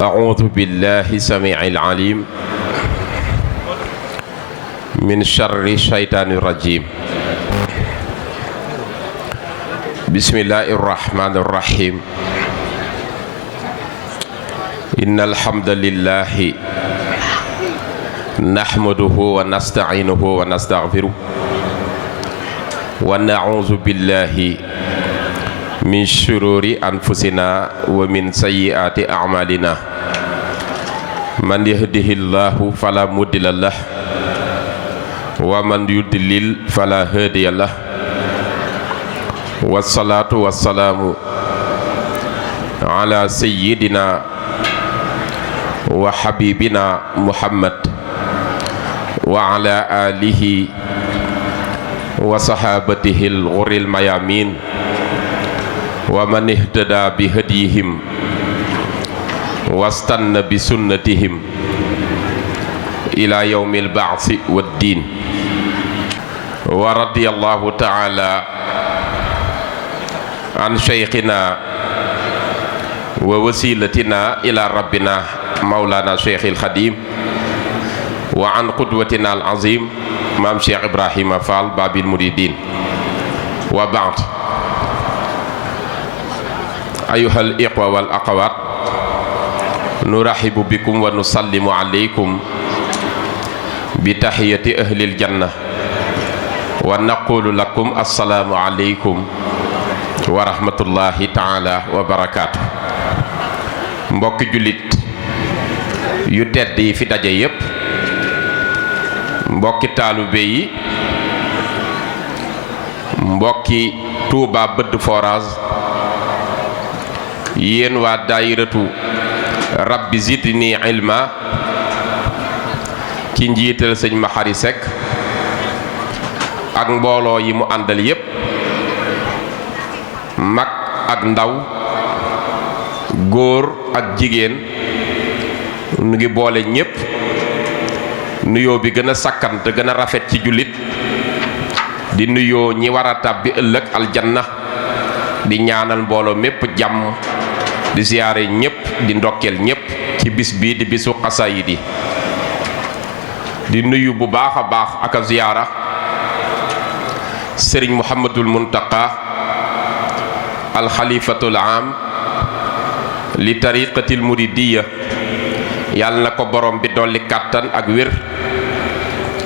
أعوذ بالله السميع العليم من شر الشيطان الرجيم بسم الله الرحمن الرحيم إن الحمد لله نحمده ونستعينه ونستغفره ونعوذ بالله من شرور أنفسنا ومن سيئات أعمالنا من يهده الله فلا مضل له ومن يضلل فلا هادي له والصلاة والسلام على سيدنا وحبيبنا محمد وعلى آله وصحابته الغر الميامين ومن اهتدى بهديهم واستنى بسنتهم إلى يوم البعث والدين ورضي الله تعالى عن شيخنا ووسيلتنا إلى ربنا مولانا شيخ الخديم وعن قدوتنا العظيم مام شيخ إبراهيم فال باب المريدين وبعد أيها الإخوة والأخوات نرحب بكم ونسلم عليكم بتحية أهل الجنة ونقول لكم السلام عليكم ورحمة الله تعالى وبركاته mbokki jullit yu tedd yi fi daje yépp mbokki taalibe yi mbokki Touba Bëdd Forage yéen waa daayiratu rabbi zidni ilma ci njiital sëñ Maxari Sekk ak mbooloo yi mu àndal yépp mag ak ndaw góor ak jigéen nu ngi boole ñépp nuyoo bi gën a sakkan te gën a rafet ci jullit di nuyoo ñi war a tàbbi ëllëg aljanna di ñaanal mbooloo mépp jàmm di ziyaare ñépp di ndokkeel ñépp ci bis bii di bisu xasaayid yi di nuyu bu baax a baax ak a ziyaara sëriñ Muhammadul Muntaqa alxalifatul am li tariqatil muridiyya yàlla na ko borom bi dolli kàttan ak wér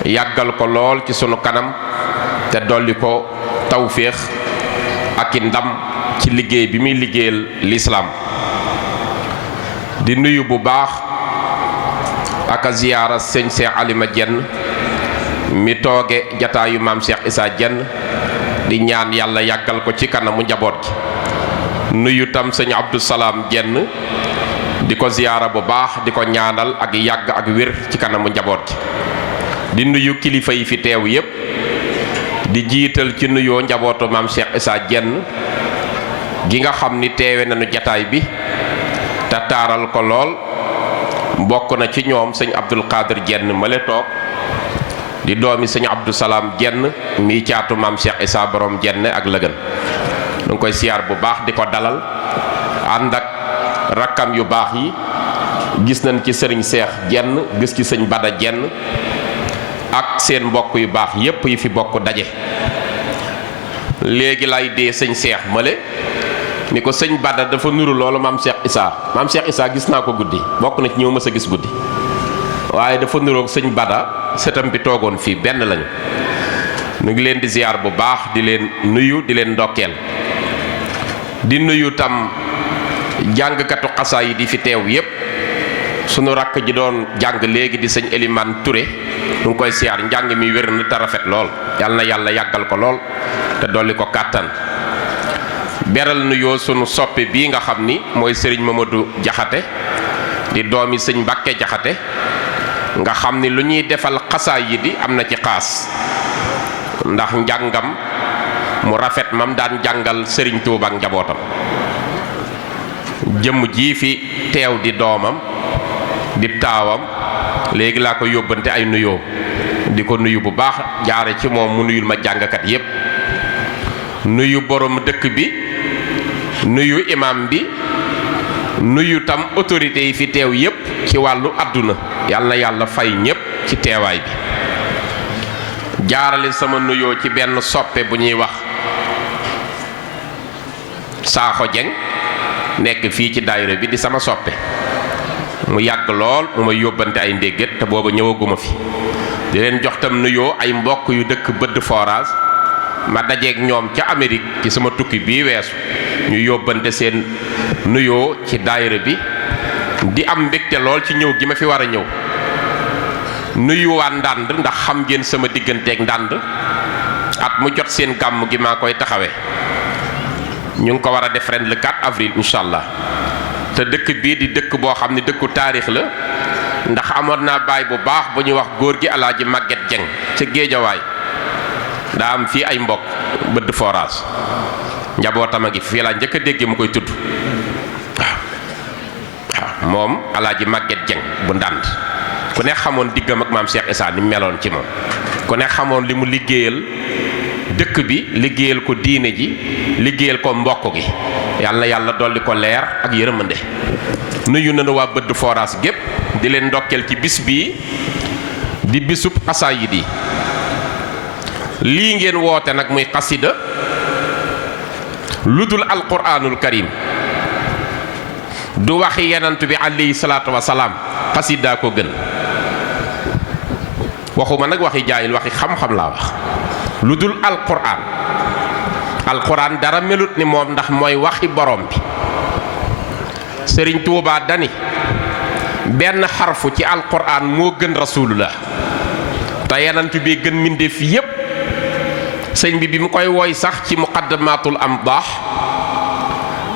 yàggal ko lool ci sunu kanam te dolli ko tawféex ak i ndam ci liggéey bi muy liggéeyal lislaam di nuyu bu baax ak a ziyaara sëñ Cheikh Alima Jenn mi tooge jataayu maam Cheikh Issa Jenn di ñaan yàlla yàggal ko ci kanamu njaboot gi nuyu tam sëñ Abdou Salaam Jenn di ko ziyaara bu baax di ko ñaanal ak yàgg ak wér ci kanamu njaboot gi di nuyu kilifa yi fi teew yépp di jiital ci nuyoo njabootu maam Cheikh Issa Jenn gi nga xam ni teewe nañu jataay bi te taaral ko lool bokk na ci ñoom sëñ Abdul Qadir Jenn ma le toog di doomi sëñ Abdou Salaam Jenn mi caatu maam Cheikh Issa borom Jenn ak lëgën nu ngi koy siyaar bu baax di ko dalal ànd ak rakkam yu baax yi gis nañ ci sëriñ Seex Jenn gis ci sëñ Bada Jenn ak seen mbokk yu baax yépp yi fi bokk daje léegi lay dee sëñ Seex male ni ko sëñ Bada dafa nuru loolu maam Cheikh Issa gis naa ko guddi bokk na ci ñëw mës a gis guddi waaye dafa nuroog sëñ Bada sëtam bi toogoon fii benn lañu nu ngi leen di ziyaar bu baax di leen nuyu di leen ndokkeel di nuyu tam jàngkatu xasaa yi di fi teew yépp sunu rakk ji doon jàng léegi di sëñ Eliman Touré nu ngi koy siyaar njàng mi wér na te rafet lool yal na yàlla yàggal ko lool te dolli ko kàttan beral nuyoo sunu soppe bii nga xam ni mooy sëriñ Mamadou Jaxate di doomi sëñ Mbàkke Jaxate nga xam ni lu ñuy defal xasaa yi di am na ci xaas ndax njàngam mu rafet mam daan jàngal sëriñ Tuuba ak njabootam jëmm jii fi teew di doomam di taawam léegi laa ko yóbbante ay nuyoo di ko nuyu bu baax jaare ci moom mu nuyul ma jàngkat yépp nuyu borom dëkk bi nuyu imam bi nuyu tam autorités yi fi teew yépp ci wàllu àdduna yàlla na yàlla fay ñépp ci teewaay bi jaarale sama nuyoo ci benn soppe bu ñuy wax Saaxo Jeng nekk fii ci daayira bi di sama soppe mu yàgg lool mu may yóbbante ay ndéggat te booba ñëwaguma fi di leen jox tam nuyoo ay mbokk yu dëkk bëdd forage ma dajeeg ñoom ca Amérique ci sama tukki bii weesu ñu yóbbante seen nuyoo ci daayira bi di am mbégte lool ci ñëw gi ma fi war a ñëw nuyu waa Ndànd ndax xam ngeen sama digganteeg Ndànd at mu jot seen gàmm gi maa koy taxawee ñu ngi ko war a def ren le 4 avril incha allah te dëkk bii di dëkk boo xam ne dëkku taarix la ndax amoon naa baay bu baax bu ñuy wax góor gi Alaaji Màgget Jeng ca Géejawaay daa am fii ay mbokk bëdd forage njabootam a ngi fii laa njëkk a dégg mu koy tudd waaw moom Alaaji Màgget Jeng bu Ndànd ku ne xamoon diggam ak maam Cheikh Issa ni meloon ci moom ku ne xamoon li mu liggéeyal dëkk bi liggéeyal ko diine ji liggéeyal ko mbokk gi yàlla na yàlla dolli ko leer ak yërmande nuyu nañu waa bëdd forage gépp di leen ndokkeel ci bis bii di bisub xasaayid yi lii ngeen woote nag muy xasida lu dul alquraanul karim du waxi yenant bi alayhi salaatu wasalaam xasida ko gën waxuma nag waxi jaayil waxi xam-xam laa wax lu dul alquraan dara melut ni moom ndax mooy waxi borom bi Sëriñ Tuubaa dani benn xarfu ci alquraan moo gën rasulullah te yenant bi gën mbindéef yépp sëñ bi mu koy woy sax ci muqaddamatul amdaax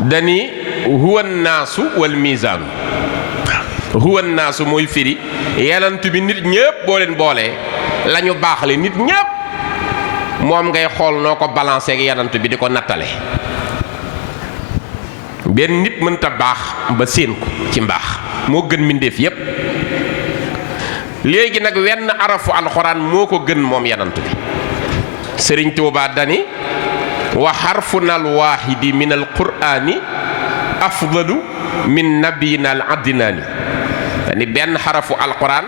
dani huwa naasu wal miisaanu huwa naasu mooy firi yenant bi nit ñépp boo leen boolee la ñu baaxle nit ñépp moom ngay xool noo ko balancé ak yenant bi di ko nattale benn nit mënta baax ba séen ko ci mbaax moo gën mbindéef yépp léegi nag wenn arafu alxuraan moo ko gën moom yenant bi Sëriñ Tuubaa dani wa xarfunal waahidi min al quraani afdalu min nabiyina al addinaani dani benn xarafu alquran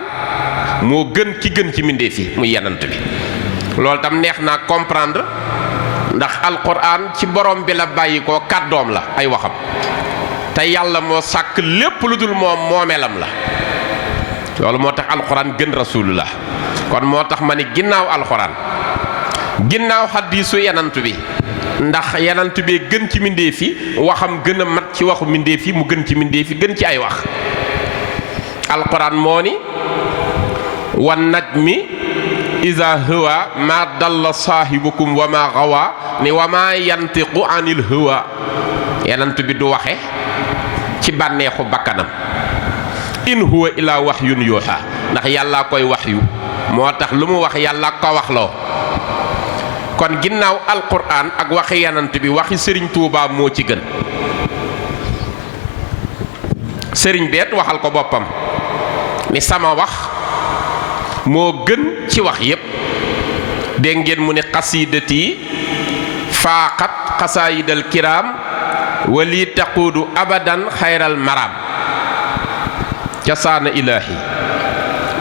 moo gën ki gën ci mbindéef yi muy yenant bi loolu tam neex naa comprendre ndax alquran ci borom bi la bàyyi ko kàddoom la ay waxam te yàlla moo sàkk lépp lu dul moom moomeelam la loolu moo tax alquran gën rasulullah kon moo tax ma ni ginnaaw alquran ginnaaw xaddiisu yenant bi ndax yenant bi gën ci mbindéef yi waxam gën a mat ci waxu mbindéef yi mu gën ci mbindéef yi gën ci ay wax alquran moo ni wan najmi iza hawa ma dalla saahibukum wa ma gawa ni wa ma yantiqu anil hawa yenant bi du waxe ci bànneexu bakkanam in huwa ila wahyun yuha ndax yàllaa koy waxyu moo tax lu mu wax yàlla ko waxloo kon ginnaaw alquran ak waxi yenant bi waxi sëriñ Tuubaa moo ci gën sëriñ beet waxal ko boppam ni sama wax moo gën ci wax yépp dégg ngeen mu ne xasiidati faaqat xasaayidal kiraam wali taquudu abadan xayral maraam ca saana ilaahi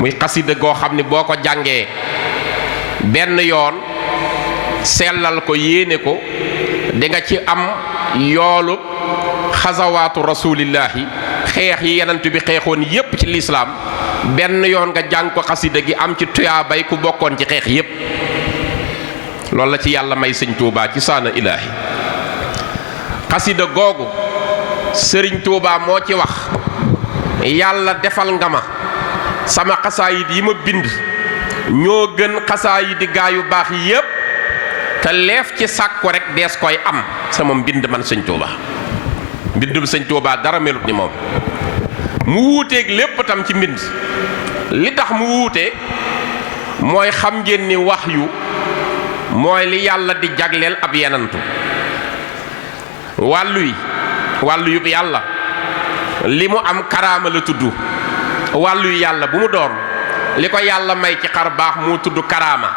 muy xasida goo xam ne boo ko jàngee benn yoon sellal ko yéene ko di nga ci am yoolu xasawaatu rasulillahi xeex yi yenant bi xeexoon yépp ci lislaam benn yoon nga jàng ko xasida gi am ci tuyaabay ku bokkoon ci xeex yépp loolu la ci yàlla may sëñ Tuubaa ci saana ilaahi xasida googu sëriñ Tuubaa moo ci wax yàlla defal nga ma sama xasaayid yi ma bind ñoo gën xasaayidi gaa yu baax yépp te leef ci sàkku rek dees koy am sama mbind man sëñ Tuubaa mbindum sëñ Tuubaa dara melut ni moom mu wuuteeg lépp tam ci mbind li tax mu wuute mooy xam ngeen ni wax yu mooy li yàlla di jagleel ab yenantu wàllu yu yàlla li mu am karaama la tudd wàllu yu yàlla bu mu doon li ko yàlla may ci xar baax moo tudd karaama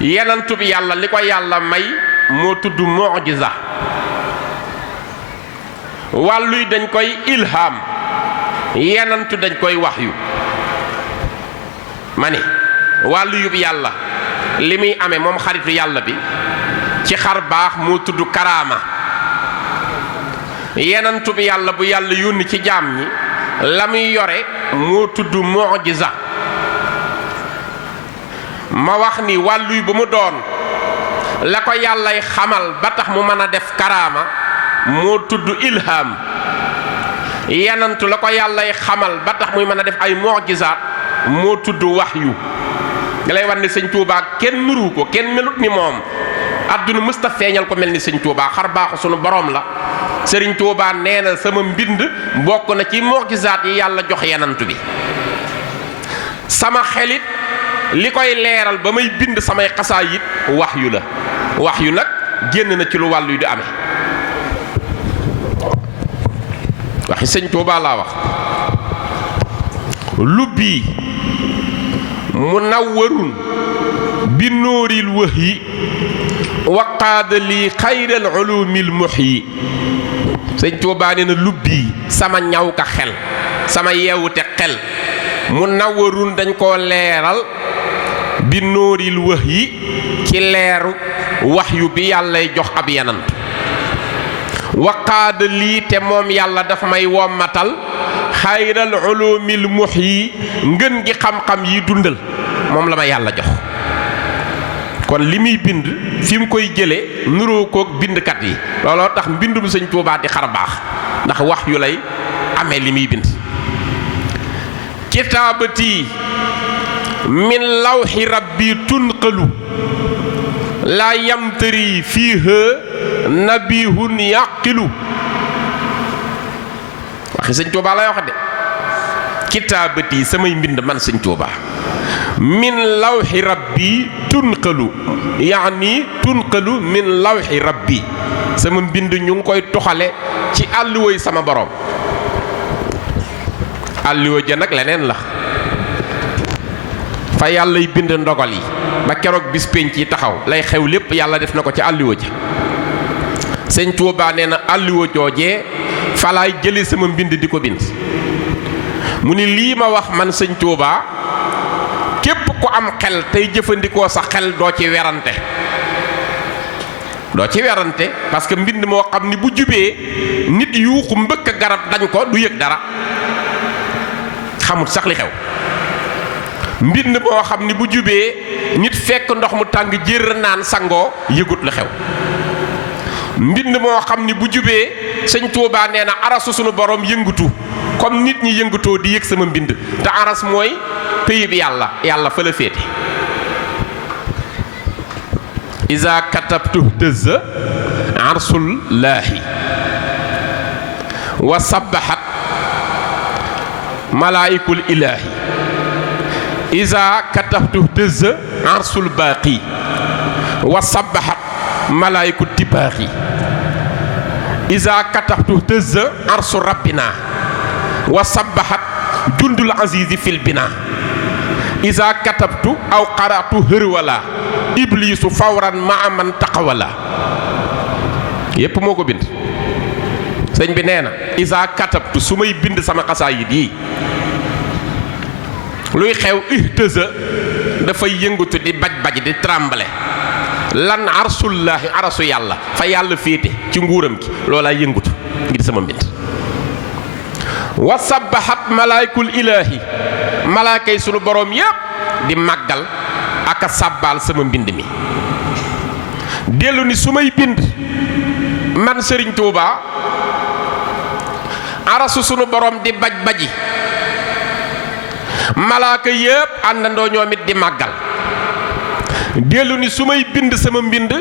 yenantu bi yàlla li ko yàlla may moo tudd mu'jiza wàlluy dañ koy ilham yenantu dañ koy waxyu ma ni wàllu yub yàlla li muy amee moom xaritu yàlla bi ci xar baax moo tudd karaama yenantu bi yàlla bu yàlla yónni ci jaam ñi la muy yore moo tudd mu'jiza ma wax ni wàlluy bu mu doon la ko yàllay xamal ba tax mu mën a def karaama moo tudd ilham yenantu la ko yàllay xamal ba tax muy mën a def ay mu'jizaat moo tudd waxyu nga lay war ne sëñ Tuubaa kenn nuru ko kenn melut ni moom adduna mësta feeñal ko mel ni sëñ Tuubaa xar baaxu sunu borom la sëriñ Tuubaa nee na sama mbind bokk na ci mu'jizaat yi yàlla jox yenantu bi sama xelit li koy leeral ba may bind samay xasaayit waxyu la waxyu nag génn na ci lu wàllu yu di amee waxi sëñ Tuubaa laa wax lubbi munawwarun bi nóoril wahyi waqaada lii xayral ulumil muhyi sëñ Tuubaa nee na lubbi sama ñaw ka xel sama yeewute xel munawwarun dañ koo leeral bi nóoril wahyi ci leeru waxyu bi yàllay jox ab yenant waqaada lii te moom yàlla dafa may wommatal xayral ulumil muhyi ngën gi xam-xam yi dundal moom la ma yàlla jox kon li muy bind fi mu koy jële nuroo koog bindkat yi looloo tax mbindum sëñ Tuubaa di xar baax ndax wax yu lay amee li muy bind kitaabati min lawxi rabbi tunqalu laa yamtari fiiha nabihun yaqilu waxi sëñ Tuubaa lay wax de kitaabati samay mbind man sëñ Tuubaa min lawxi rabbi tunqalu yaani tunqalu min lawxi rabbi sama mbind ñu ngi koy toxale ci àlliwoy sama borom àlliwoo ja nag leneen la fa yàllay bind ndogal yi ba keroog bis pénc yi taxaw lay xew lépp yàlla def na ko ci àlliwoo ja sëñ Tuubaa nee na àlliwoo joojee fa laay jële sama mbind di ko bind mu ni lii ma wax man sëñ Tuubaa képp ku am xel tey jëfandikoo sa xel doo ci werante parce que mbind moo xam ni bu jubee nit yuuxu mbëkk garab dañ ko du yëg dara xamut sax li xew mbind moo xam ni bu jubee nit fekk ndox mu tàng jër naan sangoo yëgut li xew mbind moo xam ni bu jubee sëñ Tuubaa nee na arasu sunu borom yëngutu comme nit ñi yëngutoo di yëg sama mbind te aras mooy pays bi yàlla fa la féete iza katabtu dëza arsullaahi wa sabbahat malaayikul ilaahi iza katabtu dëza arsul baaqi wa sabbahat malaayikul tibaaxi iza katabtu dëza arsu rabbina wa sabbahat jundul azizi fil bina iza katabtu aw qaratu hërwala iblisu fawran maaman taqawala yépp moo ko bind sëñ bi nee na iza katabtu su may bind sama xasaayid yi luy xew ihtëza dafay yëngatu di baj-baj di trembler lan arsullaahi arasu yàlla fa yàlla féete ci nguuram gi loolaa yëngatu ngir sama mbind wa sabbahat malaayikul ilaahi malaakay sunu boroom yépp di màggal ak a sàbbaal sama mbind mi dellu ni su may bind man Sëriñ Tuubaa arasu sunu boroom di baj-baji malaaka yépp àndandoo ñoom it di màggal dellu ni su may bind sama mbind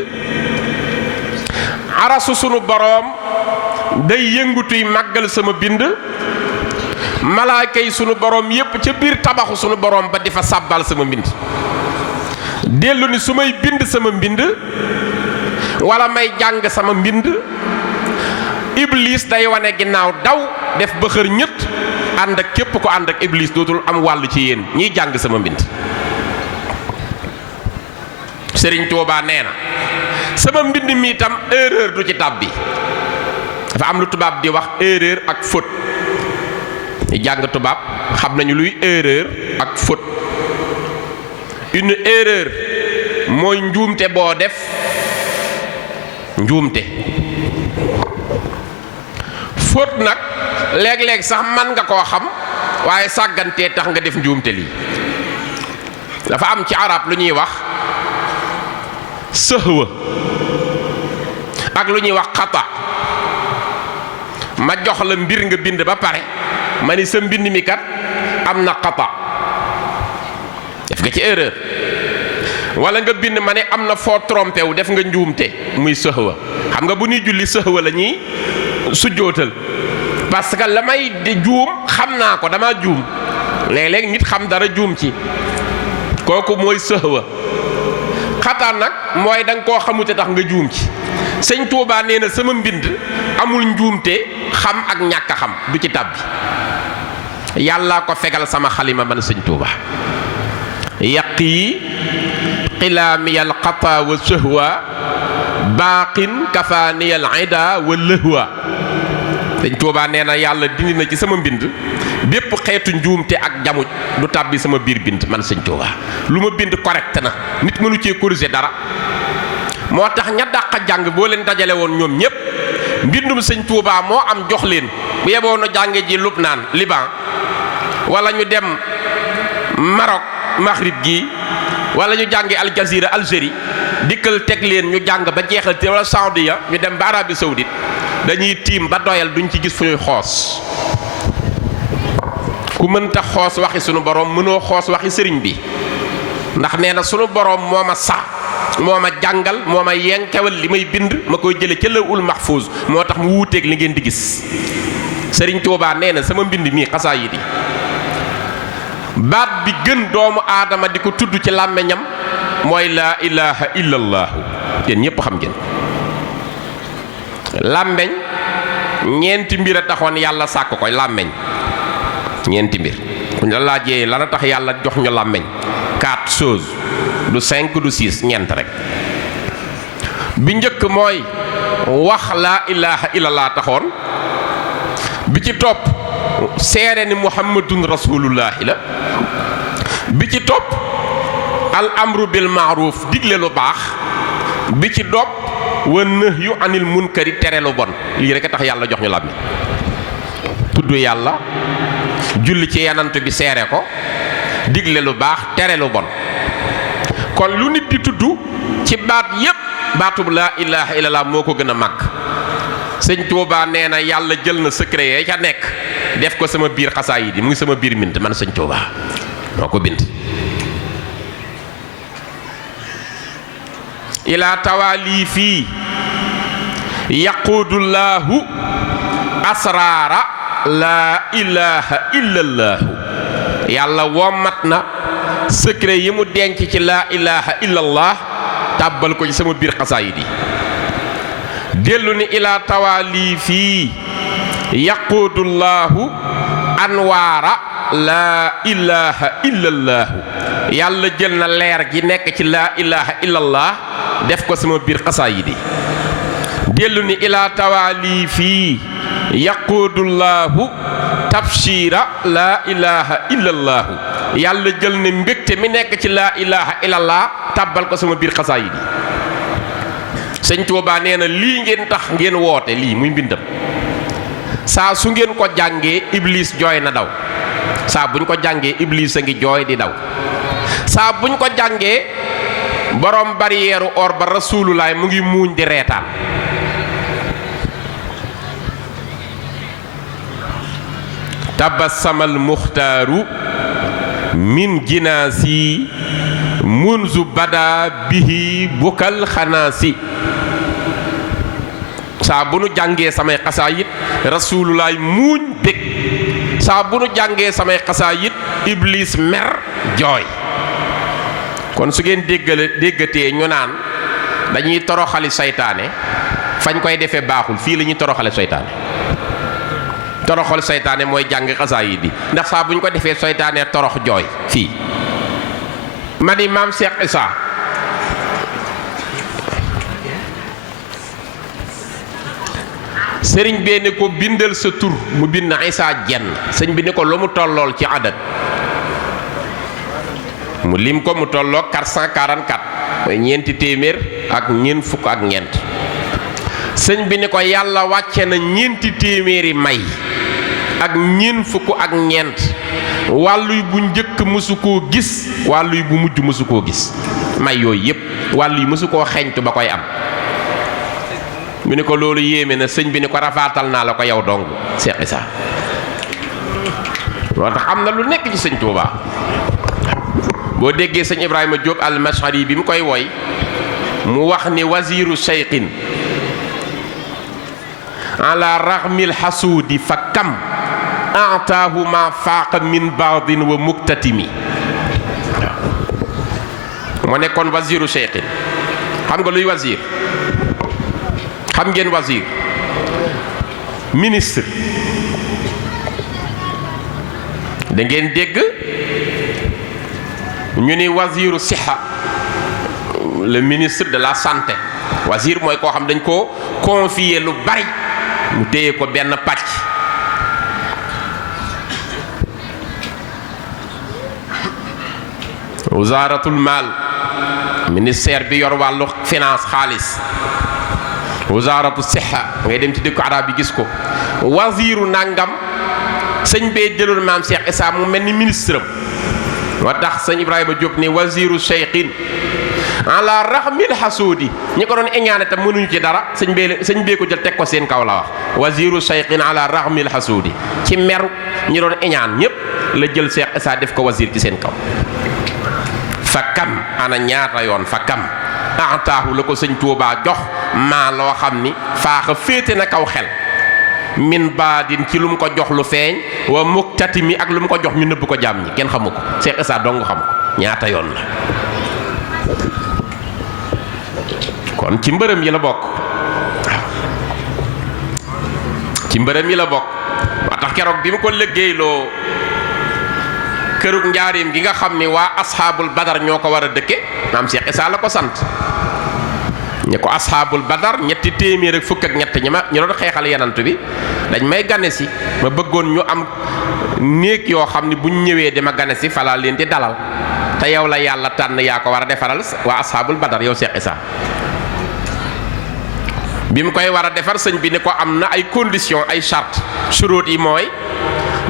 arasu sunu boroom day yëngutuy màggal sama bind malaaka yi sunu boroom yépp ca biir tabaxu sunu boroom ba di fa sàbbal sama mbind dellu ni su may bind sama mbind wala may jàng sama mbind iblis day wane ginnaaw daw def ba xër ñett ànd ak képp ko ànd ak iblis dootul am wàll ci yéen ñiy jàng sama mbind Sëriñ Tuubaa nee na sama mbind mi itam erreur du ci tàbbi dafa am lu tubaab di wax erreur ak faute. ñu jàng tubaab xam nañu luy erreur ak faute. une erreur mooy njuumte boo def njuumte. faute nag léeg-léeg sax man nga koo xam waaye sàggantee tax nga def njuumte lii. dafa am ci arab lu ñuy wax sëhwa ak lu ñuy wax xata. ma jox la mbir nga bind ba pare ma ni sa mbind mi kat am na xata, def nga ci erreur. wala nga bind ma ne am na foo trompé wu, def nga njuumte, muy sëhwa. xam nga bu ñuy julli sëhwa la ñuy sujjootal parce que la may di juum xam naa ko, dama juum. léeg-léeg nit xam dara juum ci, kooku mooy sëhwa. xataa nag mooy da nga koo xamute tax nga juum ci. sëñ Tuubaa nee na sama mbind amul njuumte, xam ak ñàkk a xam du ci tàbbi. yàllaa ko fegal sama xalima man sëñ Tuubaa. yaqi xilaamiyal xata wa sëhwa baaqin kafaaniyal ida wa lëhwa. sëñ Tuubaa nee na yàlla dindi na ci sama mbind bépp xeetu njuumte ak jamuj du tàbbi sama biir bind man sëñ Tuubaa. lu ma bind correct na, nit mënu cee corriger dara. moo tax ña dàq jàng boo leen dajale woon ñoom ñépp mbindum sëñ Tuubaa moo am jox leen. bu yeboo na jànge ji Lubnaan Liban, wala ñu dem Maroc Maghrib gi, wala ñu jànge Al Jazeera Algérie, dikkal teg leen ñu jàng ba jeexal te wala Saudiya ñu dem ba Arabie Saoudite, dañuy tiim ba doyal duñ ci gis fu ñuy xoos. ku mënta xoos waxi sunu borom mënoo xoos waxi sëriñ bi, ndax nee na sunu borom moo ma sax, moo ma jàngal, moo ma yenkewal li may bind ma koy jële ca lawhul mahfuuz, moo tax mu wuuteeg li ngeen di gis. sëriñ Tuubaa nee na sama mbind mii xasaayid yi baat bi gën doomu aadama di ko tudd ci làmmeñam mooy laa ilaha illallahu. yéen ñépp xam ngeen làmmeñ ñeenti mbir a taxoon yàlla sàkk ko. làmmeñ ñeenti mbir, ku ñu la laajee lan a tax yàlla jox ñu làmmeñ, 4 choses, du 5 du 6, ñeent rek. bi njëkk mooy wax laa ilaha illallah taxoon. bi ci topp seere ni muhammadun rasulullahi la. bi ci topp al amru bil maaruf, digle lu baax. bi ci topp wa nahyu anil munkari, tere lu bon. lii rek a tax yàlla jox ñu làmmiñ. tudd yàlla, julli ci yanant bi seere ko, digle lu baax, tere lu bon. kon lu nit di tudd ci baat yépp baatub laa ilaha illallah moo ko gën a màgg. sëñ Tuubaa nee na yàlla jël na secret ya ca nekk def ko sama biir xasaayid yi, mu ngi sama biir mbind man sëñ Tuubaa moo ko bind. ila tawaali fii yaquudullaahu asraara laa ilaha illallahu. yàlla wommat na secret yi mu denc ci laa ilaha illallah tàbbal ko ci sama biir xasaayid yi. dellu ni ila tawaali fii yaquudullaahu anwaara laa ilaha illallahu. yàlla jël na leer gi nekk ci laa ilaha illallah def ko sama biir xasaayid yi. dellu ni ila tawaali fii yaquudullaahu tabshira laa ilaha illallahu. yàlla jël na mbégte mi nekk ci laa ilaha illallah tàbbal ko sama biir xasaayid yi. sëñ Tuubaa nee na lii ngeen tax ngeen woote, lii muy mbindam, saa su ngeen ko jàngee iblis jooy na daw. saa buñ ko jàngee iblis a ngi jooy di daw. saa buñ ko jàngee borom barrière or ba rasulullaay mu ngi muuñ di reetaan. tabassamal muxtaaru min jinaasi munzu bada bihi bukal xanaasi. saa bu nu jàngee samay xasaayit rasulullaay muuñ bég. saa bu nu jàngee samay xasaayit iblis mer jooy. kon su ngeen déggatee ñu naan dañuy toroxali saytaane, fañ koy defee baaxul. fii la ñuy toroxale saytaane. toroxal saytaane mooy jàng xasaayit yi, ndax saa bu ñu ko defee saytaane torox jooy. fii ma di maam Cheikh Issa sëriñ bee ne ko bindal sa tur mu bind Issa Diène sëñ bi ne ko lu mu tollool ci adat mu lim ko mu tolloo 444 mooy ñeenti téeméer ak ñeent fukk ak ñeent sëñ bi ne ko yàlla wàcce na ñeenti téeméeri may ak ñeent fukk ak ñeent wàlluy bu njëkk mësu koo gis wàlluy bu mujj mësu koo gis may yooyu yépp wàllu yi mësu koo xeeñtu ba koy am mu ne ko loolu yéeme na sëñ bi ne ko rafaatal naa la ko yow dong Cheikh Issa loolu tax am na lu nekk ci sëñ Touba boo déggee sëñ Ibrahima Diop al-Mashari bi mu koy woy mu wax ni waziru cheikhin ala raghmil hasuudi fa kam ataahu ma faaqa min baadin wa muktatimi moo nekkoon waziru cheikhin xam nga luy wazir xam ngeen wazir ministre da ngeen dégg ñu ni waziru siha le ministre de la santé wazir mooy koo xam dañ ko confier lu bari mu téye ko benn pàcc wazaratul mal ministère bi yor wàllu finance xaalis wazaratu siha ngay dem ci dëkku arab bi gis ko waziru nangam sëñ bee jëloon maam Cheikh Issa mu mel ni ministre am moo tax sëñ Ibrahima Diop ni waziru cheikhin ala raxmil xasuudi ñi ko doon iñaane tam mënuñu ci dara sëñ bee ko jël teg ko seen kaw la wax waziru cheikhin ala raxmil xasuudi ci meru ñi doon iñaan ñépp la jël Cheikh Issa def ko wazir ci seen kaw fa kam ana ñaata yoon fa kam ataahu la ko sëñ Tuubaa jox maa loo xam ni faaxa féete na kaw xel min baadin ci lu mu ko jox lu feeñ wa muktatimi ak lu mu ko jox ñu nëbb ko jaam ñi kenn xamu ko Cheikh Issa dong xam ko ñaata yoon la kon ci mbërëm yi la bokk waaw ci mbërëm yi la bokk moo tax keroog bi mu ko liggéeyloo kërug njaarim gi nga xam ni waa asxaabul badar ñoo ko war a dëkke maam Cheikh Issa la ko sant ñi ko asxaabul badar ñetti téeméer ak fukk ak ñett ñi doon xeexal yenant bi dañ may gane si ma bëggoon ñu am néeg yoo xam ni buñ ñëwee dama gane si falaa leen di dalal te yow la yàlla tànn yaa ko war a defaral waa asxaabul badar yow Cheikh Issa bi mu koy war a defar sëñ bi ni ko am na ay conditions ay charte suróot yi mooy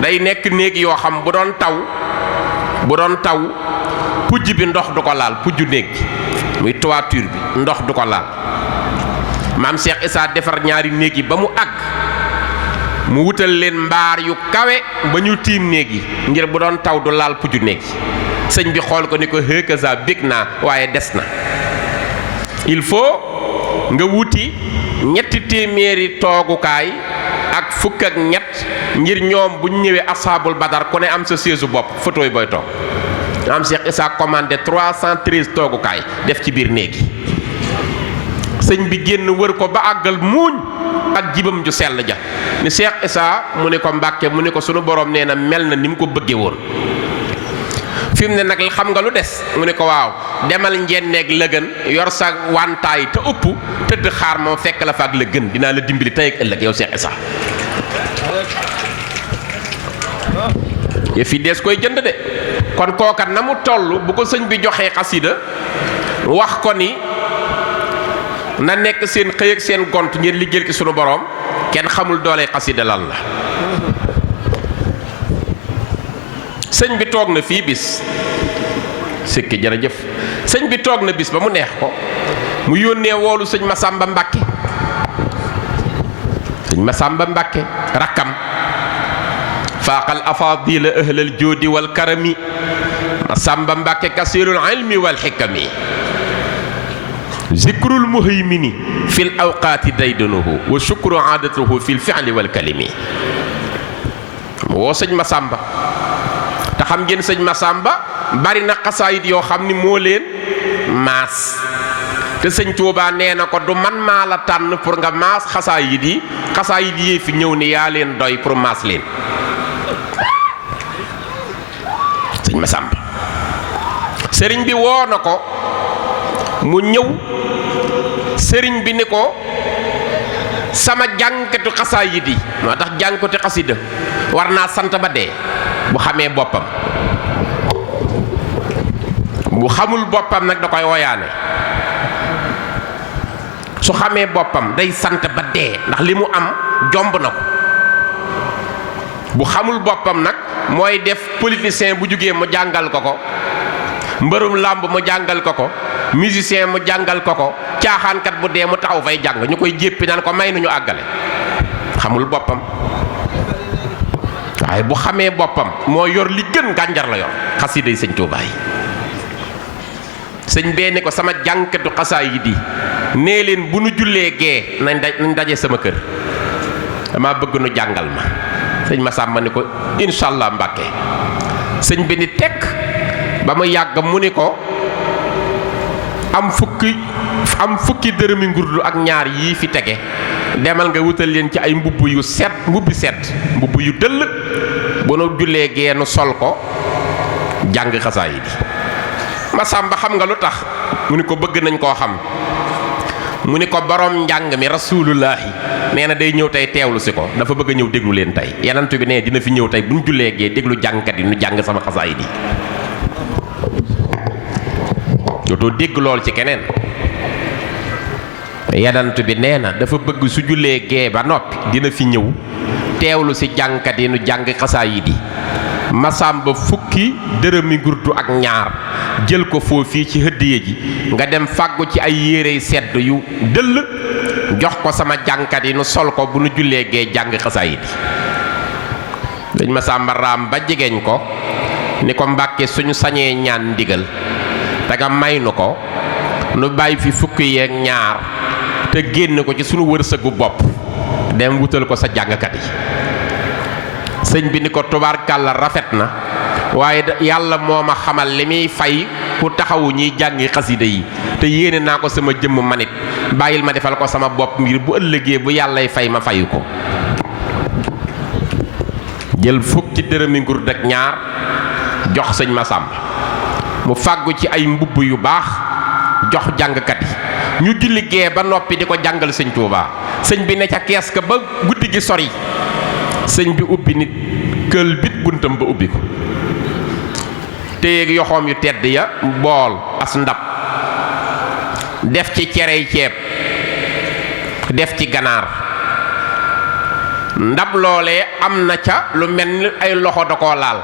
day nekk néeg yoo xam bu doon taw pujj bi ndox du ko laal pujju néeg bi muy toiture bi ndox du ko laal maam Cheikh Issa defar ñaari néeg yi ba mu àgg mu wutal leen mbaar yu kawe ba ñu tiim néeg yi ngir bu doon taw du laal pujju néeg yi sëñ bi xool ko ni ko hëkasa bég naa waaye des na il faut nga wuti ñetti téeméeri toogukaay ak fukk ak ñett ngir ñoom bu ñu ñëwee ashabul badar ku ne am sa siège bopp photo yi booy toog am Cheikh Issa commandé 313 toogukaay def ci biir néeg yi sëñ bi génn wër ko ba àggal muuñ ak jibam ju sell ja ni Cheikh Issa mu ne ko Mbàkke mu ne ko sunu borom nee na mel na ni mu ko bëggee woon fi mu ne nag xam nga lu des mu ne ko waaw demal njenneeg lëgën yor sa wantaay te ëpp tëdd xaar moom fekk la fa ak la gën dinaa la dimbali tey ak ëllëg yow Cheikh Issa yëf yi dees koy jënd de kon kookat na mu toll bu ko sëñ bi joxee xasida wax ko ni na nekk seen xëy ak seen gont ngeen liggéeyal ki sunu borom kenn xamul doole xasida lan la sëñ bi toog na fii bis sikki jërëjëf sëñ bi toog na bis ba mu neex ko mu yónnee woolu sëñ Masamba Mbàkke rakkam faaqal afaadila ahlal joodi wal karami Masamba Mbàkke kasirul ilmi wal xikami zikrul muhaymini fil awqaati daydanuhu wa shukru aadatuhu fil fi'li wal kalimi mu woo sëñ Masamba te xam ngeen sëñ Masamba bari na xasaayit yoo xam ni moo leen maas te sëñ Tuubaa nee na ko du man maa la tànn pour nga maas xasaayit yi fi ñëw ni yaa leen doy pour maas leen sëñ Masamba sëriñ bi woo na ko mu ñëw sëriñ bi ni ko sama jàng jàngkatu xasaayid yi moo tax jàngkatu xasida war naa sant ba dee bu xamee boppam. bu xamul boppam nag da koy woyaane. su xamee boppam day sant ba dee ndax li mu am jomb na ko. bu xamul boppam nag mooy def politicien bu jugee mu jàngal ko ko, mbërum làmb mu jàngal ko ko, musicien mu jàngal ko ko, caaxaankat bu dee mu taxaw fay jàng ñu koy jéppi naan ko may nu ñu àggale. xamul boppam. waaye bu xamee boppam moo yor li gën gànjar la yor xasida yi sëñ Tuubaa yi. sëñ bee ne ko sama jànkatu xasaayid yi nee leen bu nu jullee gee nañ daje sama kër dama bëgg nu jàngal ma. sëñ Masamba ni ko incha allah Mbàkke. sëñ bi ni tekk ba mu yàgg mu ni ko am fukki dërëmi ngurdu ak ñaar yii fi tege demal nga wutal leen ci ay mbubb yu set mbubb yu dëll bu nu jullee gee nu sol ko jàng xasaayid yi. Masamba xam nga lu tax mu ni ko bëgg nañ koo xam. mu ni ko borom njàng mi rasulullahi nee na day ñëw tey teewlu si ko dafa bëgg a ñëw déglu leen tey yanantu bi nee dina fi ñëw tey bu ñu jullee gee déglu jàngkat yi nu jàng sama xasaayid yi. dootoo dégg lool ci keneen. yanantu bi nee na dafa bëgg su jullee gee ba noppi dina fi ñëw teewlu si jàngkat yi nu jàng xasaayid yi. Masamba fukki dërëmi ngurdu ak ñaar jël ko foofii ci hëddiye ji nga dem fàggu ci ay yérey sedd yu dëll jox ko sama jàngkat yi nu sol ko bu nu jullee gee jàng xasaayid yi. dañ Masamba raam ba jegeñ ko ni ko Mbàkke suñu sañee ñaan ndigal te nga may nu ko nu bàyyi fi fukki yeeg ñaar te génn ko ci sunu wërsëgu bopp dem wutal ko sa jàngkat yi. sëñ bi ni ko tubaarkàlla rafet na waaye yàlla moo ma xamal li muy fay ku taxawu ñuy jàngi xasida yi te yéene naa ko sama jëmm manit bàyyil ma defal ko sama bopp ngir bu ëllëgee bu yàllay fay ma fayu ko. jël fukki dërëmi ngurdu ak ñaar jox sëñ Masamba mu fàggu ci ay mbubb yu baax jox jàngkat yi ñu julli gee ba noppi di ko jàngal sëñ Tuubaa. sëñ bi ne ca kees ka ba guddi gi sori sëñ bi ubbi nit kël bit buntam ba ubbi ko téyeeg yoxoom yu tedd ya bool as ndab def ci cerey ceeb def ci ganaar. ndab loolee am na ca lu mel ni ay loxo da koo laal.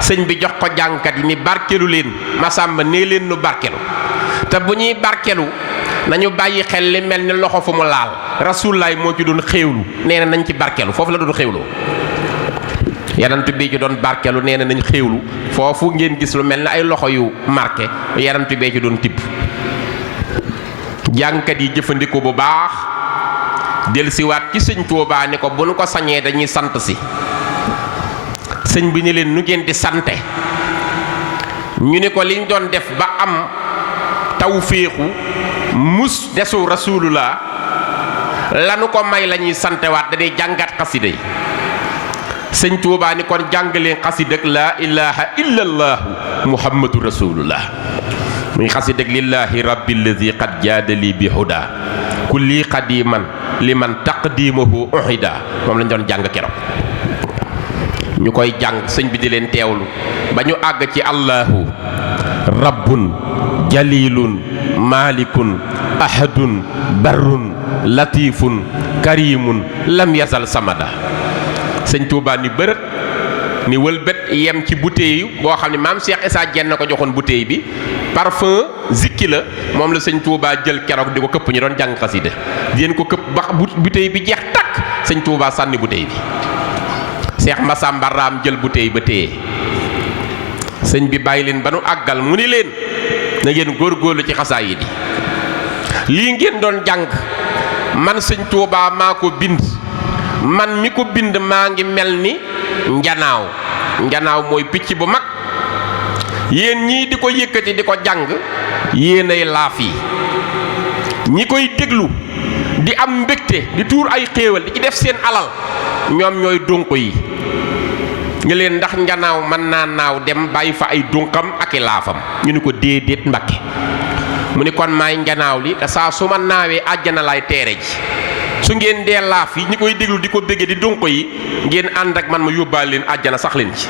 sëñ bi jox ko jàngkat yi ni barkelu leen Masamba nee leen nu barkelu te bu ñuy barkelu nañu bàyyi xel li mel ni loxo fu mu laal. Rasulullaay moo ci doon xéewlu nee na nañ ci barkelu foofu la doon xéewloo. yanant bee ci doon barkelu nee na nañ xéewlu foofu ngeen gis lu mel ni ay loxo yu marqué yanant bee ci doon tibb. jàngkat yi jëfandikoo bu baax dellusiwaat ci sëñ Tuubaa ni ko bu nu ko sañee dañuy sant si. sëñ bi ni leen nu ngeen di sante ñu ni ko liñ doon def ba am tawféexu mus desu rasulullah lanu ko may la ñuy santewaat dañuy jàngat xasida yi. sëñ Tuubaa ni kon jàngaleen xasida ak laa ilaha illa allahu muhammadu rasulullah muy xasida ak lillahi rabbi alladi qad jaadali bi huda kulli qadiman liman taqdimahu uhida moom lañ doon jàng keroog. ñu koy jàng sëñ bi di leen teewlu ba ñu àgg ci allahu rabbun jalilun malikun ahadun barrun latifun karimun lam yazal samada. sëñ Tuubaa ni bërët ni wëlbët yem ci bouteille boo xam ne maam Cheikh Issa Diène na ko joxoon bouteille bi parfum zikki la moom la sëñ Tuubaa jël keroog di ko këpp ñu doon jàng xasida di leen ko këpp ba bouteille bi jeex takk sëñ Tuubaa sànni bouteille bi. Seex Masamba raam jël bouteille ba téye sëñ bi bàyyi leen ba nu àggal mu ni leen na ngeen góorgóorlu ci xasaayid yi lii ngeen doon jàng man sëñ Tuubaa maa ko bind man mi ko bind maa ngi mel ni njanaaw mooy picc bu mag yéen ñii di ko yëkkati di ko jàng yéenay laaf yi ñi koy déglu di am mbégte di tuur ay xéewal di ci def seen alal ñoom ñooy dunq yi nga leen ndax njanaaw mën naa naaw dem bàyyi fa ay dunqam ak i laafam ñu ni ko déedéet Mbakke mu ni kon maay njanaaw li te saa su ma naawee àjjana laay teere ji su ngeen dee laaf yi ñi koy déglu di ko béggee di dunq yi ngeen ànd ak man ma yóbbaale leen àjjana sax leen ci.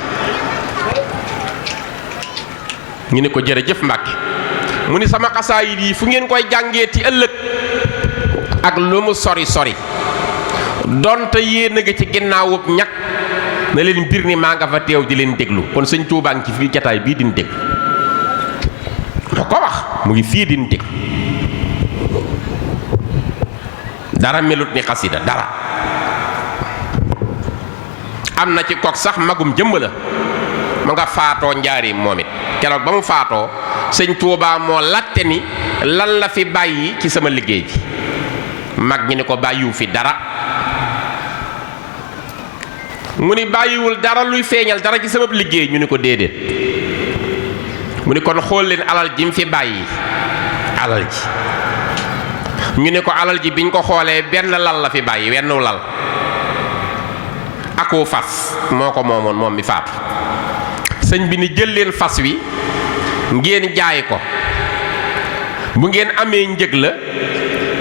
ñu ne ko jërëjëf Mbàkke mu ni sama xasaayid yi fu ngeen koy jàngee ci ëllëg ak lu mu sori sori donte yéen a ngi ci ginnaawub ñag na leen mbir ni maa nga fa teew di leen déglu. kon sëñ Tuubaa ngi ci fii jataay bii din déglu moo ko wax mu ngi fii din déglu dara melut ni xasida dara. am na ci kook sax magum jëmm la ma nga faatoo Njaaréem moom it keroog ba mu faatoo sëñ Tuubaa moo latte ni lan la fi bàyyi ci sama liggéey bi mag ñi ni ko bàyyiwu fi dara mu ni bàyyiwul dara luy feeñal dara ci sama liggéey ñu ni ko déedéet mu ni kon xool leen alal ji mu fi bàyyi alal ji ñu ne ko alal ji biñ ko xoolee benn lal la fi bàyyi wenn lal aku fas moo ko moomoon moom mi faatu sëñ bi ni jël leen fas wi ngeen jaay ko bu ngeen amee njëg la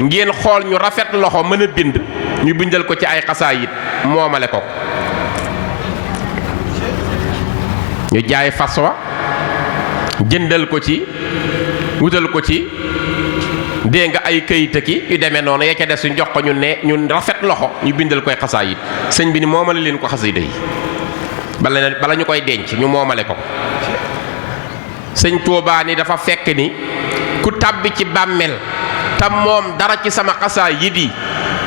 ngeen xool ñu rafet loxo mën a bind ñu bindal ko ci ay xasaayit moomale ko ñu jaay fas wa jëndal ko ci wutal ko ci dégg nga ay këyit ki yu demee noonu ya ca des ñu jox ko ñu ne ñun rafet loxo ñu bindal koy xasaayit sëñ bi ni moomale leen ko xasida yi bala ñu koy denc ñu moomale ko. sëñ Tuubaa ni dafa fekk ni ku tàbbi ci bàmmeel te moom dara ci sama xasaayit yi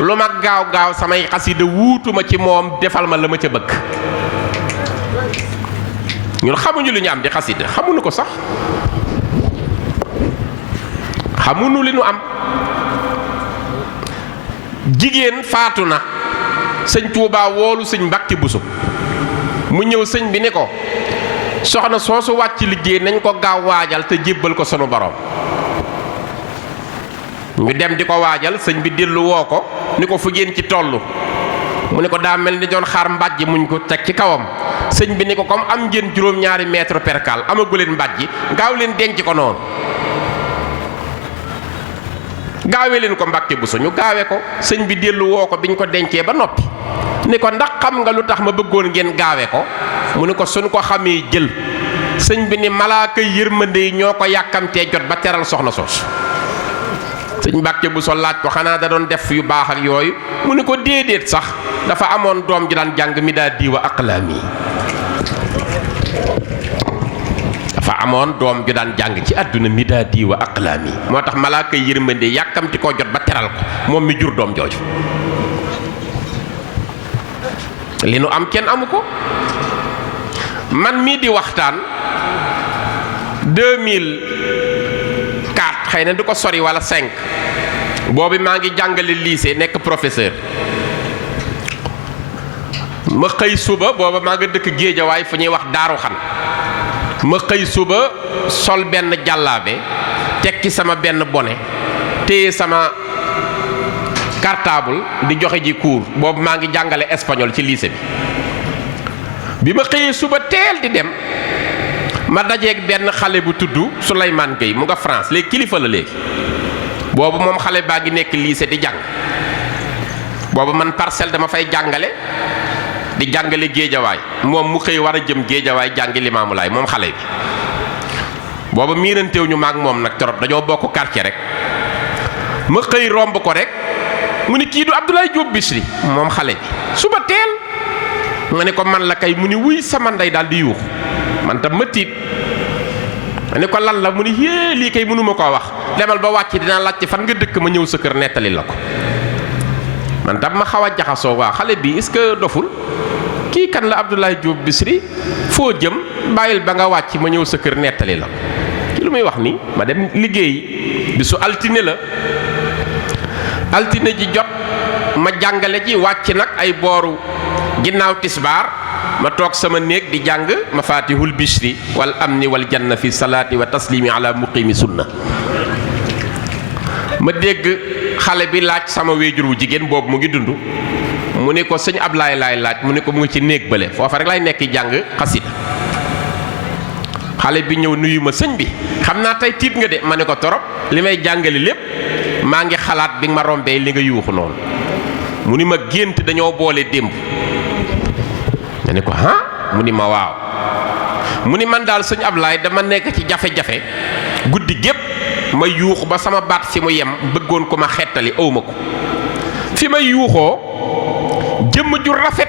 lu ma gaaw gaaw samay xasida wuutuma ci moom defal ma la ma ca bëgg. ñun xamuñu lu ñu am di xasida xamuñu ko sax xamuñu li ñu am. jigéen faatu na sëñ Tuubaa woolu sëñ Mbàkke Buso mu ñëw sëñ bi ne ko soxna soosu wàcc liggéey nañ ko gaaw waajal te jébbal ko sunu borom. ñu dem di ko waajal sëñ bi dellu woo ko ni ko fu ngeen ci tollu mu ne ko daa mel ni doon xaar mbàjj muñ ko teg ci kawam. sëñ bi ni ko comme am ngeen juróom-ñaari mètre percal amagu leen mbàjj gaaw leen denc ko noonu gaawee leen ko Mbàkke Buso ñu gaawee ko sëñ bi dellu woo ko biñ ko dencee ba noppi ni ko ndax xam nga lu tax ma bëggoon ngeen gaawee ko mu ne ko suñ ko xamee jël sëñ bi ni malaaka yërmande yi ñoo ko yàkkamtee jot ba teral soxna soos. sëñ Mbàkke Buso laaj ko xanaa da doon def yu baax ak yooyu mu ne ko déedéet sax dafa amoon doom ji daan jàng mi daa diiwa aqlaami dafa amoon doom ju daan jàng ci àdduna mi daa diiwa aqlaami moo tax malaaka yërmande yàkkamti koo jot ba teral ko moom mi jur doom jooju. li nu am kenn amu ko. man mii di waxtaan 2004 xëy na du ko sori wala 5 boobu maa ngi jàngale lycée nekk professeur ma xëy suba booba maa nga dëkk Géejawaay fu ñuy wax Daaru Xan ma xëy suba sol benn jàllaabe tekki sama benn bone téye sama cartable di joxe ji cours boobu maa ngi jàngale espagnol ci lycée bi ma xëyee suba teel di dem ma dajeeg benn xale bu tudd Souleymane Gueye mu nga France léegi kilifa la léegi boobu moom xale baa ngi nekk lycée di jàng boobu man Parcelles dama fay jàngale di jàngale Géejawaay moom mu xëy war a jëm Géejawaay jàngi Limaamu Laay moom xale bi boobu miinanteew ñu maag moom nag trop dañoo bokk quartier rek ma xëy romb ko rek mu ni kii du Abdoulaye Diop Bichri moom xale bi suba teel ma ne ko man la kay mu ni wuy sama ndey daal di yuuxu man tam ma tiit ma ne ko lan la mu ni yée lii kay mënuma koo wax demal ba wàcc dinaa laajte fan nga dëkk ma ñëw sa kër nettali la ko man tam ma xaw a jaxasoo waa xale bi est-ce que doful kii kan la Abdoulaye Diop Bichri foo jëm bàyyil ba nga wàcc ma ñëw sa kër nettali la ki lu muy wax nii ma dem liggéey bisu altine la altine ji jot ma jàngale ji wàcc nag ay booru ginnaaw tisbaar ma toog sama néeg di jàng mafatihul Bichri wal amni wal janna fi salaati wa taslimi ala muqimi sunna ma dégg xale bi laaj sama wéejur wu jigéen boobu mu ngi dund mu ne ko sëñ Ablaay laay laaj mu ne ko mu ngi ci néeg bële foofa rek lay nekk jàng xasida xale bi ñëw nuyu ma sëñ bi xam naa tey tiit nga de ma ne ko torop li may jàngale lépp maa ngi xalaat bi nga ma rombee li nga yuuxu noonu mu ni ma gént dañoo boole démb. ma ne ko ah mu ni ma waaw. mu ni man daal sëñ Ablaay dama nekk ci jafe-jafe guddi gépp ma yuuxu ba sama baat fi mu yem bëggoon ko ma xettali awma ko fi may yuuxoo jëmm ju rafet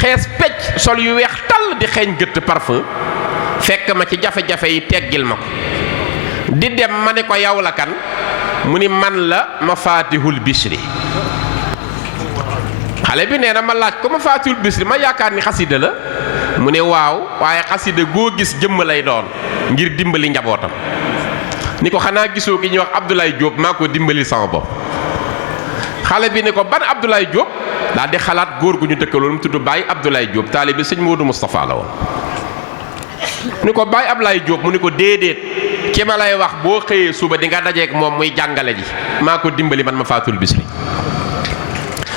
xees pecc sol yu weex tàll di xeeñ gëtt parfum fekk ma ci jafe-jafe yi teggil ma ko di dem ma ne ko yow la kan mu ni man la Mafatihul Bichri. xale bi nee na ma laaj ko Mafatihul Bichri ma yaakaar ni xasida la mu ne waaw waaye xasida goo gis jëmm lay doon ngir dimbali njabootam. ni ko xanaa gisoo ki ñuy wax Abdoulaye Diop maa ko dimbali sama bopp. xale bi ne ko ban Abdoulaye Diop daal di xalaat góor gu ñu dëkkaloon mu tudd Baye Abdoulaye Diop taalibe sëñ Modou Moustapha la woon. ni ko Baye Abdoulaye Diop mu ni ko déedéet ki ma lay wax boo xëyee suba di nga dajeek moom muy jàngale ji maa ko dimbali man Mafatihul Bichri.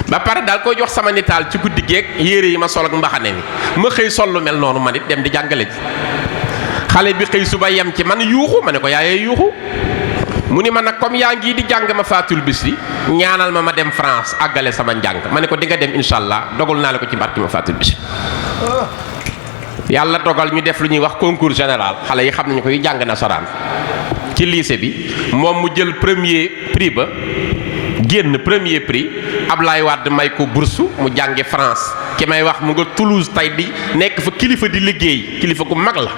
ba pare daal koy jox sama nitaal ci guddi geeg yére yi ma sol ak mbaxane mi ma xëy sol lu mel noonu man it dem di jàngale ji. xale bi xëy suba yem ci man yuuxu ma ne ko yaayee yuuxu mu ni ma nag comme yaa ngi di jàng Mafatihul Bichri ñaanal ma dem France àggale sama njàng ma ne ko di nga dem incha allah dogal naa la ko ci barki Mafatihul Bichri. yàlla dogal ñu def lu ñuy wax concours général xale yi xam nañu koy jàng nasaraan ci lycée bi moom mu jël premier prix ba génn premier prix Ablaye Wade may ko bourse mu jànge France ki may wax mu nga Toulouse tey di nekk fa kilifa di liggéey kilifa ku mag la.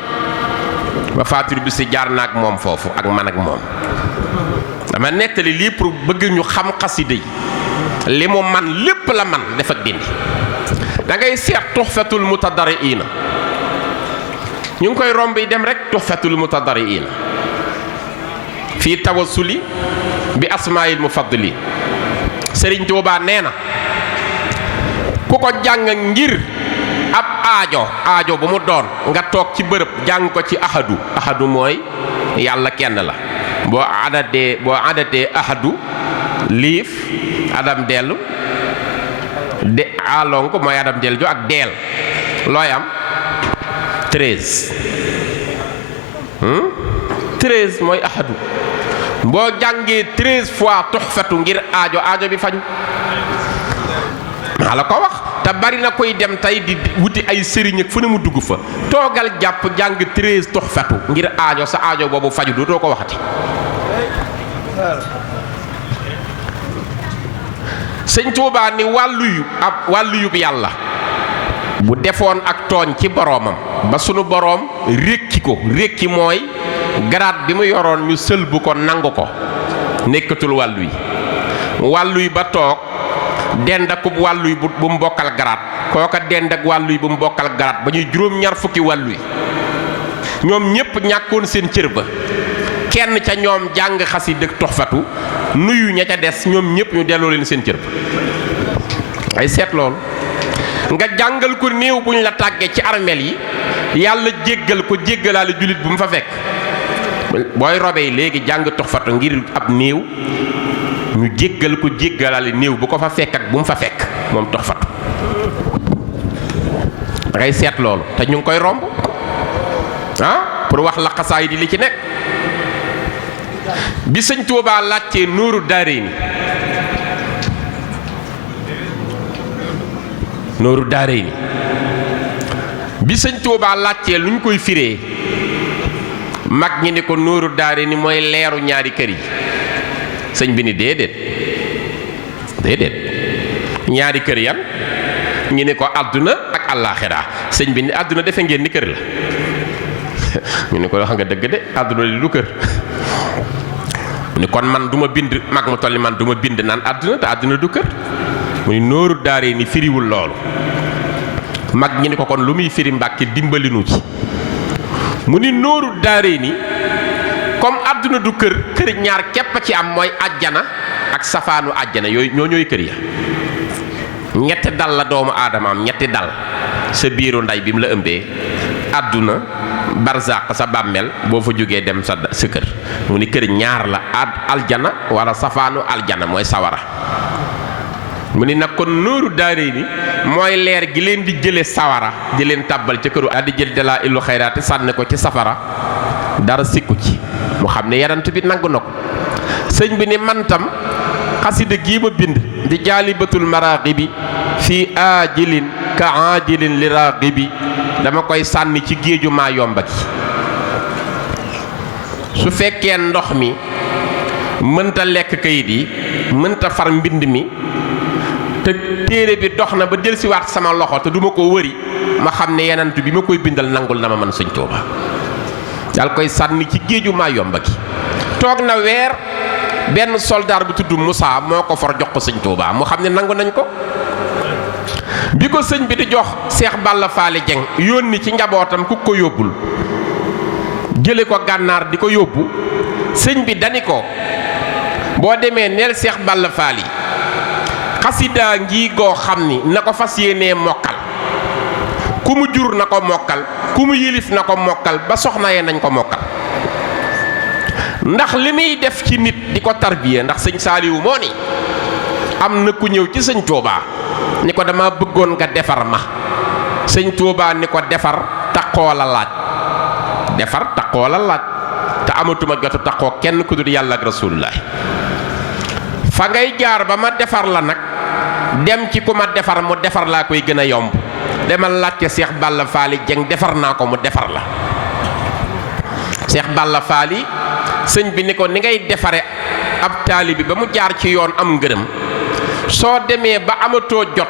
Mafatihul Bichri jaar na ak moom foofu ak man ak moom dama nettali lii pour bëgg ñu xam xasida yi li mu man lépp la man def ak dindi. da ngay seet Tuhfatul Mutadarriina ñu ngi koy romb yi dem rek Tuhfatul Mutadarriina fii tawassuli bi asmaa'il mufaddaliin Sëriñ Tuubaa nee na ku ko jàng ngir ab aajo bu mu doon nga toog ci bërëb jàng ko ci ahadu mooy yàlla kenn la boo adatee ahadu liif adam dellu de alonk mooy adam dellu jo ak deel looy am 13 13 mooy ahadu boo jàngee 13 fois Tuhfatu ngir aajo bi fañ maa la ko wax te bari na koy dem tey di wuti ay sëriñ ak fu ne mu dugg fa toogal jàpp jàng 13 Tuhfatu ngir aajo sa aajo boobu faju dootoo ko waxati. sëñ Tuubaa ni wàlluyub yàlla bu defoon ak tooñ ci boroomam ba sunu boroom rékki mooy garaat bi mu yoroon ñu sëlbu ko nangu ko nekkatul wàllu yi ba toog dend ak wàllu yi bu mu bokkal garaat kooka dend ak wàllu yi bu mu bokkal garaat ba ñuy juróom-ñaar fukki wàllu yi ñoom ñépp ñàkkoon seen cër ba kenn ca ñoom jàng xasida ak Tuhfatu nuyu ña ca des ñoom ñépp ñu delloo leen seen cër ba ay seet loolu nga jàngal ko néew bu ñu la tàggee ci armeel yi yàlla jéggal ko jéggalaale jullit bu mu fa fekk booy robee léegi jàng Tuhfatu ngir ab néew ñu jéggal ko jéggalaale néew bu ko fa fekk ak bu mu fa fekk moom Tuhfatu da ngay seet loolu te ñu ngi koy romb pour wax la xasaay di li ci nekk bi sëñ Tuubaa laajtee Nuuru Daarayni bi sëñ Tuubaa laajtee lu ñu koy firee mag ñi ni ko Nuuru Daarayni mooy leeru ñaari kër yi sëñ bi ni déedéet ñaari kër yan ñu ni ko àdduna ak àllaaxira sëñ bi ni àdduna defe ngeen ni kër la ñu ni ko wax nga dëgg de àdduna li du kër mu ni kon man du ma bind mag mu tolli man du ma bind naan àdduna te àdduna du kër mu ni Nuuru Daarayni firiwul loolu mag ñi ni ko kon lu muy firi Mbàkke dimbalinu ci mu ni Nuuru Daarayni comme àdduna du kër ñaar képp ci am mooy àjjana ak safaanu àjjana yooyu ñooy kër ya ñetti dal la doomu aadama am ñetti dal sa biiru ndey bi mu la ëmbee àdduna barzaq sa bàmmeel boo fa jógee dem sa kër mu ni kër ñaar la aljana wala safaanu aljana mooy sawara mu ni nag kon Nuuru Daarayni mooy leer gi leen di jële sawara di leen tàbbal ca këru di jël dalaa illu xayraati sànni ko ci safara dara sikku ci mu xam ne yarant bi nangu na ko sëñ bi ni man tam xasida gii ma bind di jaalibatul maraaqibi fii aajilin ka aajilin li raaqibi dama koy sànni ci géeju maa yomba gi. su fekkee ndox mi mënta lekk kayit yi mënta far mbind mi te téere bi dox na ba dellusiwaat sama loxo te duma ko wëri ma xam ne yenantu bi ma koy bindal nangul na ma mën sëñ Tuuba dal koy sànni ci géeju maa yomba gi. toog na weer benn soldaar bu tudd Moussa moo ko for jox ko sëñ Tuuba mu xam ne nangu nañ ko. bi ko sëñ bi di jox Seex Balla Faali Jeng yónni ci njabootam ku ko yóbbul jële ko gànnaar di ko yóbbu sëñ bi dani ko boo demee neel Seex Balla Faali xasida ngi goo xam ni na ko fas yéenee mokkal ku mu jur na ko mokkal ku mu yilif na ko mokkal ba soxna yee nañ ko mokkal ndax li muy def ci nit di ko tarbiya. ndax sëñ Saaliwu moo ni am na ku ñëw ci sëñ Tuubaa ni ko dama bëggoon nga defar ma sëñ Tuubaa ni ko defar taqoo la laaj defar taqoo la laaj te amatuma jotu taqoo kenn ku dul yàlla ak rasulullah fa ngay jaar ba ma defar la nag dem ci ku ma defar mu defar laa koy gën a yomb demal laajte Seex Balla Faali Jeng defar naa ko mu defar la. Seex Balla Faali sëñ bi ni ko ni ngay defare ab taalibi ba mu jaar ci yoon am ngërëm soo demee ba amatoo jot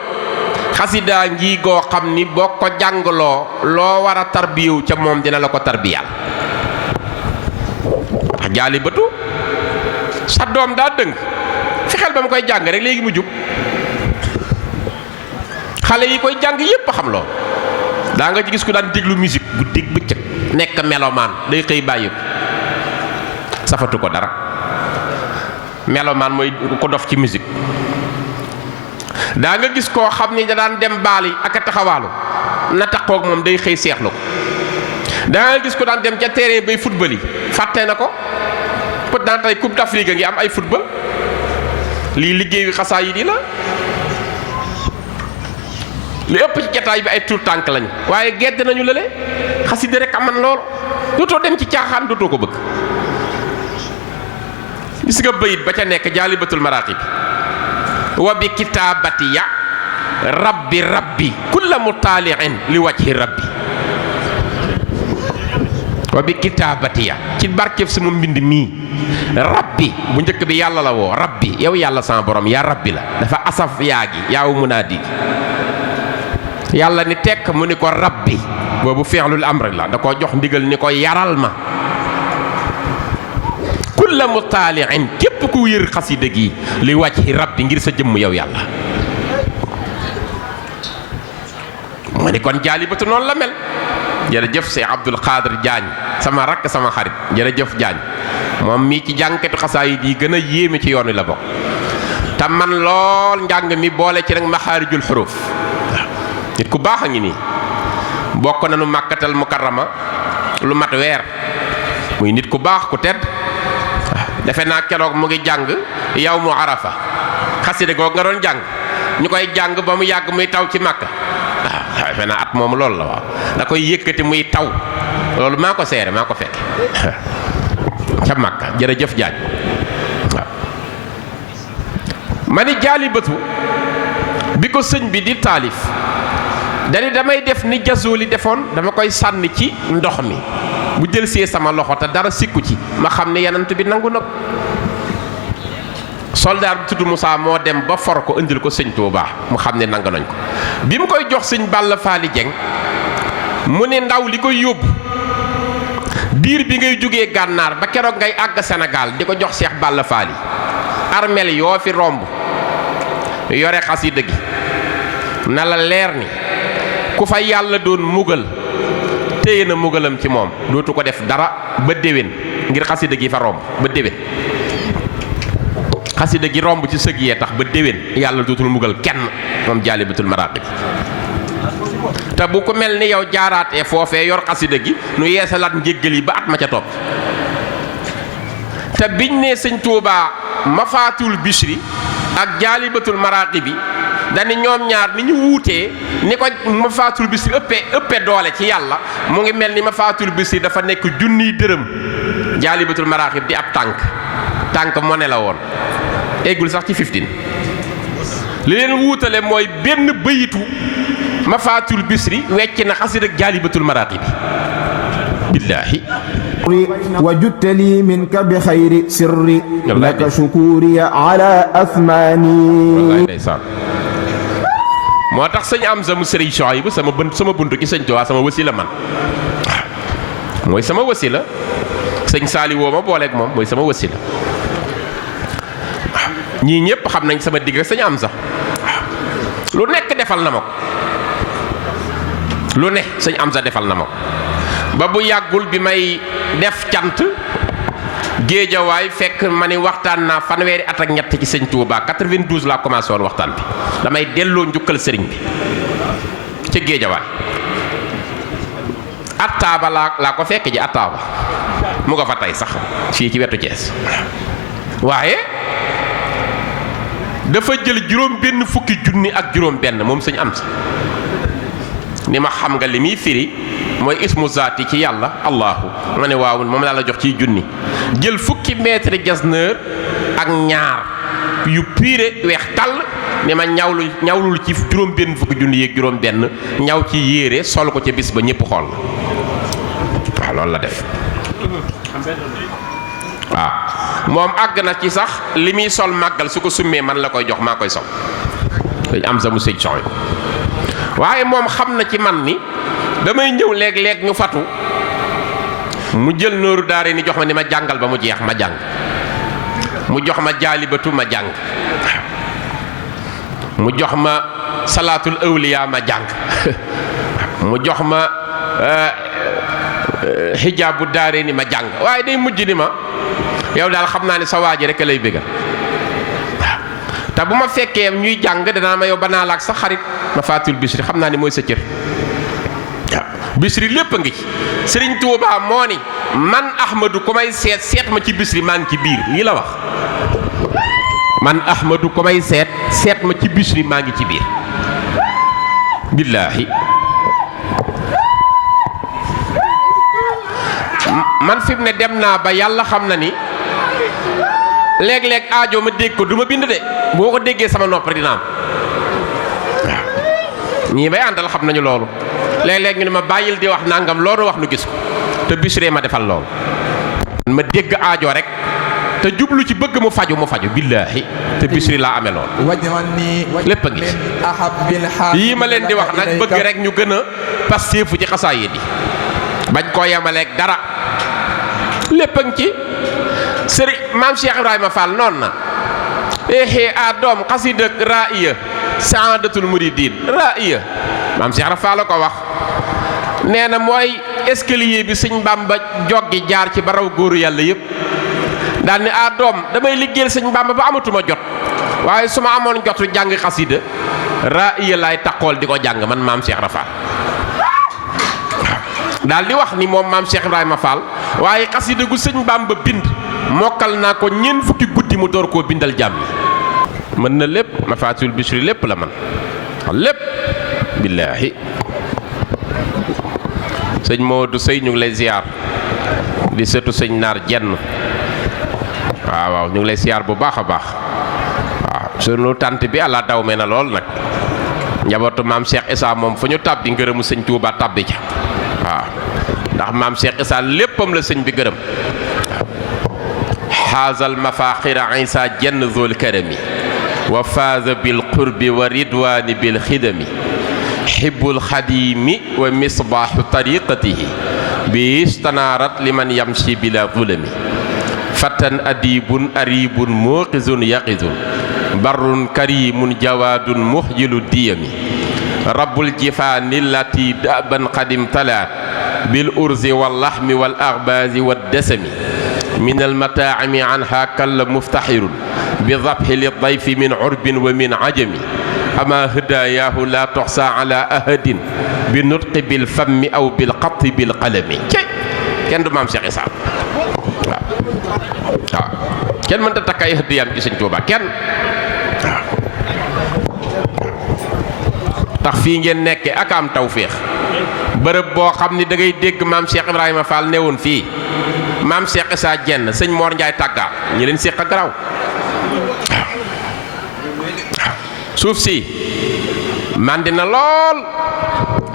xasidaa ngi goo xam ni boo ko jàngaloo loo war a tarbiyewu ca moom dina la ko tarbiyal. wax jaalibatu sa doom daa dëng fexeel ba mu koy jàng rek léegi mu jub xale yi koy jàng yépp a xam loo daa nga ci gis ku daan déglu musique guddig bëccëg nekk melomaan day xëy bàyyi ko safatu ko dara. melomaan mooy ko dof ci musique. daa nga gis koo xam ni da daan dem baali ak a taxawaalu na taxoog moom day xëy seexlu ko. daa nga gis ko daan dem ca terrain bay football yi fàtte na ko peut daan tey coupe d'Afrique ngi am ay football lii liggéeyu xasaa yi di la li ëpp ci jataay bi ay tur tànk lañu waaye gedd nañu lële xasida rek aman lool dootoo dem ci caaxaan dootoo ko bëgg. gis nga bayit ba ca nekk jaalibatul maraqib wa bi kitaabatiya rabbi kulla mutaali'in li wajhi rabbi wa bi kitaabatiya ci barkeb sama mbind mii rabbi bu njëkk bi yàlla la woo rabbi yow yàlla sama borom yaa rabbi la dafa asaf yaa gi yaawu munaadi yàlla ni tekk mu ni ko rabbi boobu fi'lul amri la da koo jox ndigal ni ko yaral ma kulla mutaali'in képp ku yër xasida gi li wajhi rabbi ngir sa jëmm yow yàlla. mu ni kon jaalibatu noonu la mel. jërëjëf Seex Abdul Xaadir Jaañ sama rakk sama xarit jërëjëf Jaañ moom mii ci jàngkatu xasaayid yi gën a yéeme ci yoon wi la bokk te man lool njàng mi boole ci nag maxaarijul xuruuf nit ku baax a ngi nii bokk nañu Màkkatal Mukarrama lu mat weer muy nit ku baax ku tedd defe naa keroog mu ngi jàng yawmu Arafa xasida googu nga doon jàng ñu koy jàng ba mu yàgg muy taw ci Màkka waaw defe naa at moom loolu la waaw da koy yëkkati muy taw loolu maa ko seere maa ko fekk ca Màkka jërëjëf Jaañ waaw ma ni jaalibatu bi ko sëñ bi di taalif dani damay def ni Jazuli defoon dama koy sànni ci ndox mi bu jël see sama loxo te dara sikku ci ma xam ne yanant bi nangu na ko. soldaar bi tudd Moussa moo dem ba for ko indil ko sëñ Tuubaa mu xam ne nangu nañ ko bi mu koy jox sëñ Balla Faali Jeng mu ne ndaw li koy yóbbu diir bi ngay jógee gànnaar ba keroog ngay àgg Sénégal di ko jox Seex Balla Faali armel yoo fi romb yore xasida gi na la leer ni ku fa yàlla doon mugal téye na mugalam ci moom dootu ko def dara ba déwén ngir xasida gi fa romb ba déwén xasida gi romb ci sëg yee tax ba déwén yàlla dootul mugal kenn moom jaalibatul maraqib te bu ko mel ni yow jaaraatee foofee yor xasida gi nu yeesalaat njéggal yi ba at ma ca topp te biñ ne sëñ Tuubaa mafaatul bishri ak jaalibatul maraqib bi dani ñoom ñaar ni ñu wuutee ni ko mafaatul bishri ëppe doole ci yàlla mu ngi mel ni mafaatul bishri dafa nekk junniy dërëm jaalibatul maraqib di ab tànk mo ne la woon eggul sax ci 15 li leen wuutale mooy benn bayitu Mafaatul Bisri wecc na xasida ak Jaalibatul Maraaqibi billaahi وجدت لي منك بخير سري لك شكوري على أثماني. wallaay ndeysaan moo tax sëñ Amsa mu sëriñ Suhaybu sama buntu ci sëñ Tuubaa sama wasila man mooy sama wasila sëñ Saali woo ma booleeg moom mooy sama wasila ñii ñëpp xam nañ sama digg sëñ Amsa lu nekk defal na ma ko lu ne sëñ Amsa defal na ma ko ba bu yàggul bi may def cant géejawaay fekk ma ni waxtaan naa fanweeri at ak ñett ci sëñ Touba 92 laa commencé woon waxtaan bi damay delloo njukkal sëriñ bi ci géejawaay attaaba laa ko fekk ji attaaba mu nga fa tey sax fii ci wetu Thiès waaye dafa jël juróom benn fukki junni ak juróom benn moom sëñ Amsa ni ma xam nga li muy firi mooy ismu zaati ci yàlla allahu ma ne waaw moom laa la jox ciy junni jël fukki mètre jasneur ak ñaar yu piire weex tàll ne ma ñawlul ci juróom benn fukki junni yeeg juróom benn ñaw ci yére sol ko ca bis ba ñëpp xool la waaw loolu la def waaw moom àgg na ci sax li muy sol màggal su ko summee man la koy jox maa koy sol dañ am sa mu sëñ soxy waaye moom xam na ci man ni damay ñëw léeg-léeg ñu fatu mu jël nooru daare ni jox ma ni ma jàngal ba mu jeex ma jàng mu jox ma jaalibatu ma jàng mu jox ma salaatul awliya ma jàng mu jox ma xijaabu daare ni ma jàng waaye day mujj ni ma yow daal xam naa ne sa waa ji rek lay bégal te bu ma fekkee ñuy jàng danaa ma yow ba naa laak sa xarit Mafaatul Bisri xam naa ni mooy sa cër waaw Bisri lépp a ngi ci Sëriñ Tuubaa moo ni man Ahmadu ku may seet ma ci Bisri maa ngi ci biir lii la wax man Ahmadu ku may seet ma ci Bisri maa ngi ci biir billaahi man fi mu ne dem naa ba yàlla xam na ni léeg-léeg aajo ma dégg ko du ma bind de boo ko déggee sama nopp dina am waaw ñii may àndal xam nañu loolu léeg-léeg ñu ne ma bàyyil di wax nangam loolu wax nu gis ko te Bichri ma defal loolu ma dégg aajo rek te jublu ci bëgg mu faju billaahi te Bichri laa amee loolu lépp a ngi ci yii ma leen di wax nag bëgg rek ñu gën a passeefu ci xasaayid yi bañ koo yemaleeg dara lépp a ngi ci sëriñ maam Cheikh Ibrahima Fall noonu na a doom xasida ra'iya saadatul muridin ra'iya maam Cheikh Ibrahima Fall ko wax nee na mooy escalier bi sëñ Bamba joggi jaar ci baraw góoru yàlla yëpp daal ni a doom damay liggéeyal sëñ Bamba ba amatuma jot waaye su ma amoon jotu jàng xasida ra'iya laay taqool di ko jàng man maam Cheikh Ibrahima Fall daal di wax ni moom maam Cheikh Ibrahima Fall waaye xasida gu sëñ Bamba bind mokkal naa ko ñeent fukki guddi mu door koo bindal jàmm mën na lépp Mafaatul Bichri lépp la man lépp billaahi sëñ Modou Sey ñu ngi lay ziar di sëtu sëñ Naar Jenn waaw ñu ngi lay ziar bu baax a baax waaw sunu tànt bi àlla daw me na lool nag njabootu maam Cheikh Issa moom fu ñu tàbbi ngërëmu sëñ Touba tàbbi ca waaw ndax maam Cheikh Issa léppam la sëñ bi gërëm xaazal mafaaxira Isa jenn zul karami wa faaza bil qurbi wa ridwaani bil xidami xibbul xadimi wa misbaaxu tariqatihi bi istanaarat liman yamshi bila zulami fatan adibun aribun muuqizun yaqizun barrun karimun jawaadun muxjilu diyami rabbul jifaani lati daban qadim talaat bil urzi wal laxmi wal axbaazi wad dasami min almataacimi anha kalla muftaxirun bi dabxi li dayfi min curbin wa min cajami ama hadaayaahu laa toxsa ala ahadin bi nutqi bil fammi aw bil xatti bil qalami kenn du maam Cheikh Issa waaw waaw kenn mënta takk ay hëddiyaam ci Sëñ Tuuba kenn waaw tax fii ngeen nekke ak am tawféex bërëb boo xam ni da ngay dégg maam Cheikh Ibrahima Fall newoon fii maam Cheikh Issa Jenn sëñ Mor Ndiaye tàggaa ñi leen séq ak garaaw waaw suuf si màndi na lool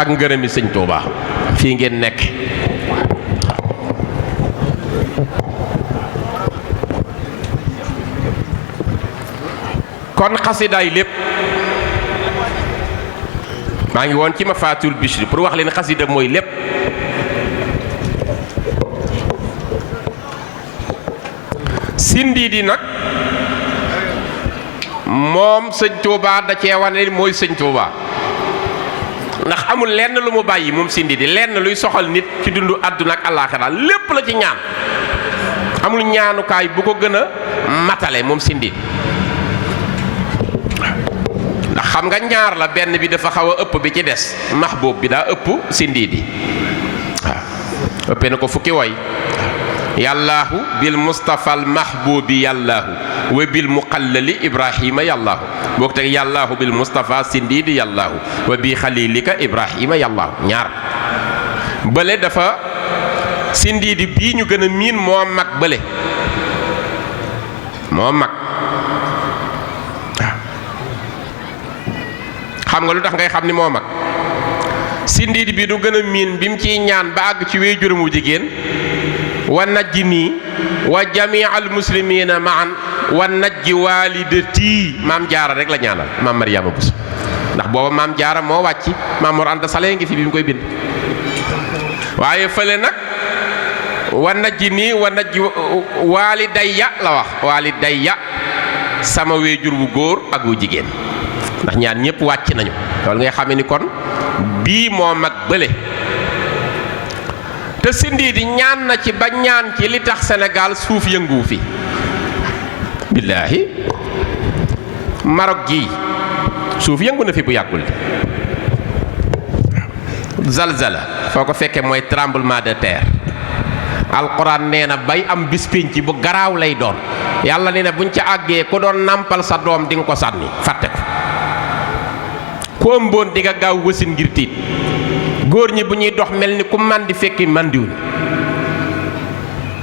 ak ngërëmi sëñ Tuuba fii ngeen nekk. kon xasidaay lépp maa ngi woon ci Mafatul Bichri pour wax leen xasida mooy lépp. Sindiidi nag moom sëñ Tuuba da cee wane mooy sëñ Tuuba ndax amul lenn lu mu bàyyi moom Sindiidi lenn luy soxal nit ci dundu àdduna ak àllaaxira lépp la ci ñaan amul ñaanukaay bu ko gën a matale moom Sindiidi ndax xam nga ñaar la benn bi dafa xaw a ëpp bi ci des mahbub bi daa ëpp Sindiidi waaw ëppee na ko fukki woy yàllaahu bil mustafa al mahbubi yàllaahu wa bil muqallali ibrahima yàllaahu boog teg yàllaahu bil mustafa Sindiidi yàllaahu wa bi xalilika ibrahima yàllaahu ñaar bële dafa Sindiidi bii ñu gën a miin moo mag bële moo mag waaw xam nga lu tax ngay xam ni moo mag Sindiidi bi du gën a miin bi mu ciy ñaan ba àgg ci wéy juróomu jigéen wa najji nii wa jamii al muslimina maan wa najji walidati maam jaara rek la ñaanal maam Mariama Bousso ndax booba maam jaara moo wàcc maam Mor Anta Sali ngi fi bi mu koy bind waaye fële nag wa najji nii wa najji walidayya la wax walidayya sama wéejur wu góor ak wu jigéen ndax ñaar ñëpp wàcc nañu loolu ngay xamee ni kon bii moo mag bële te Sindiidi ñaan na ci ba ñaan ci li tax Sénégal suuf yënguwu fi billaahi Maroc gii suuf yëngu na fi bu yàggul zalzala foo ko fekkee mooy tremblement de terre alquran nee na bay am bis pénc bu garaaw lay doon yàlla nee na buñ ca àggee ku doon nàmpal sa doom di nga ko sànni fàtte ko ku ëmboon di nga gaaw wasin ngir tiit góor ñi bu ñuy dox mel ni ku màndi fekki màndiwuñ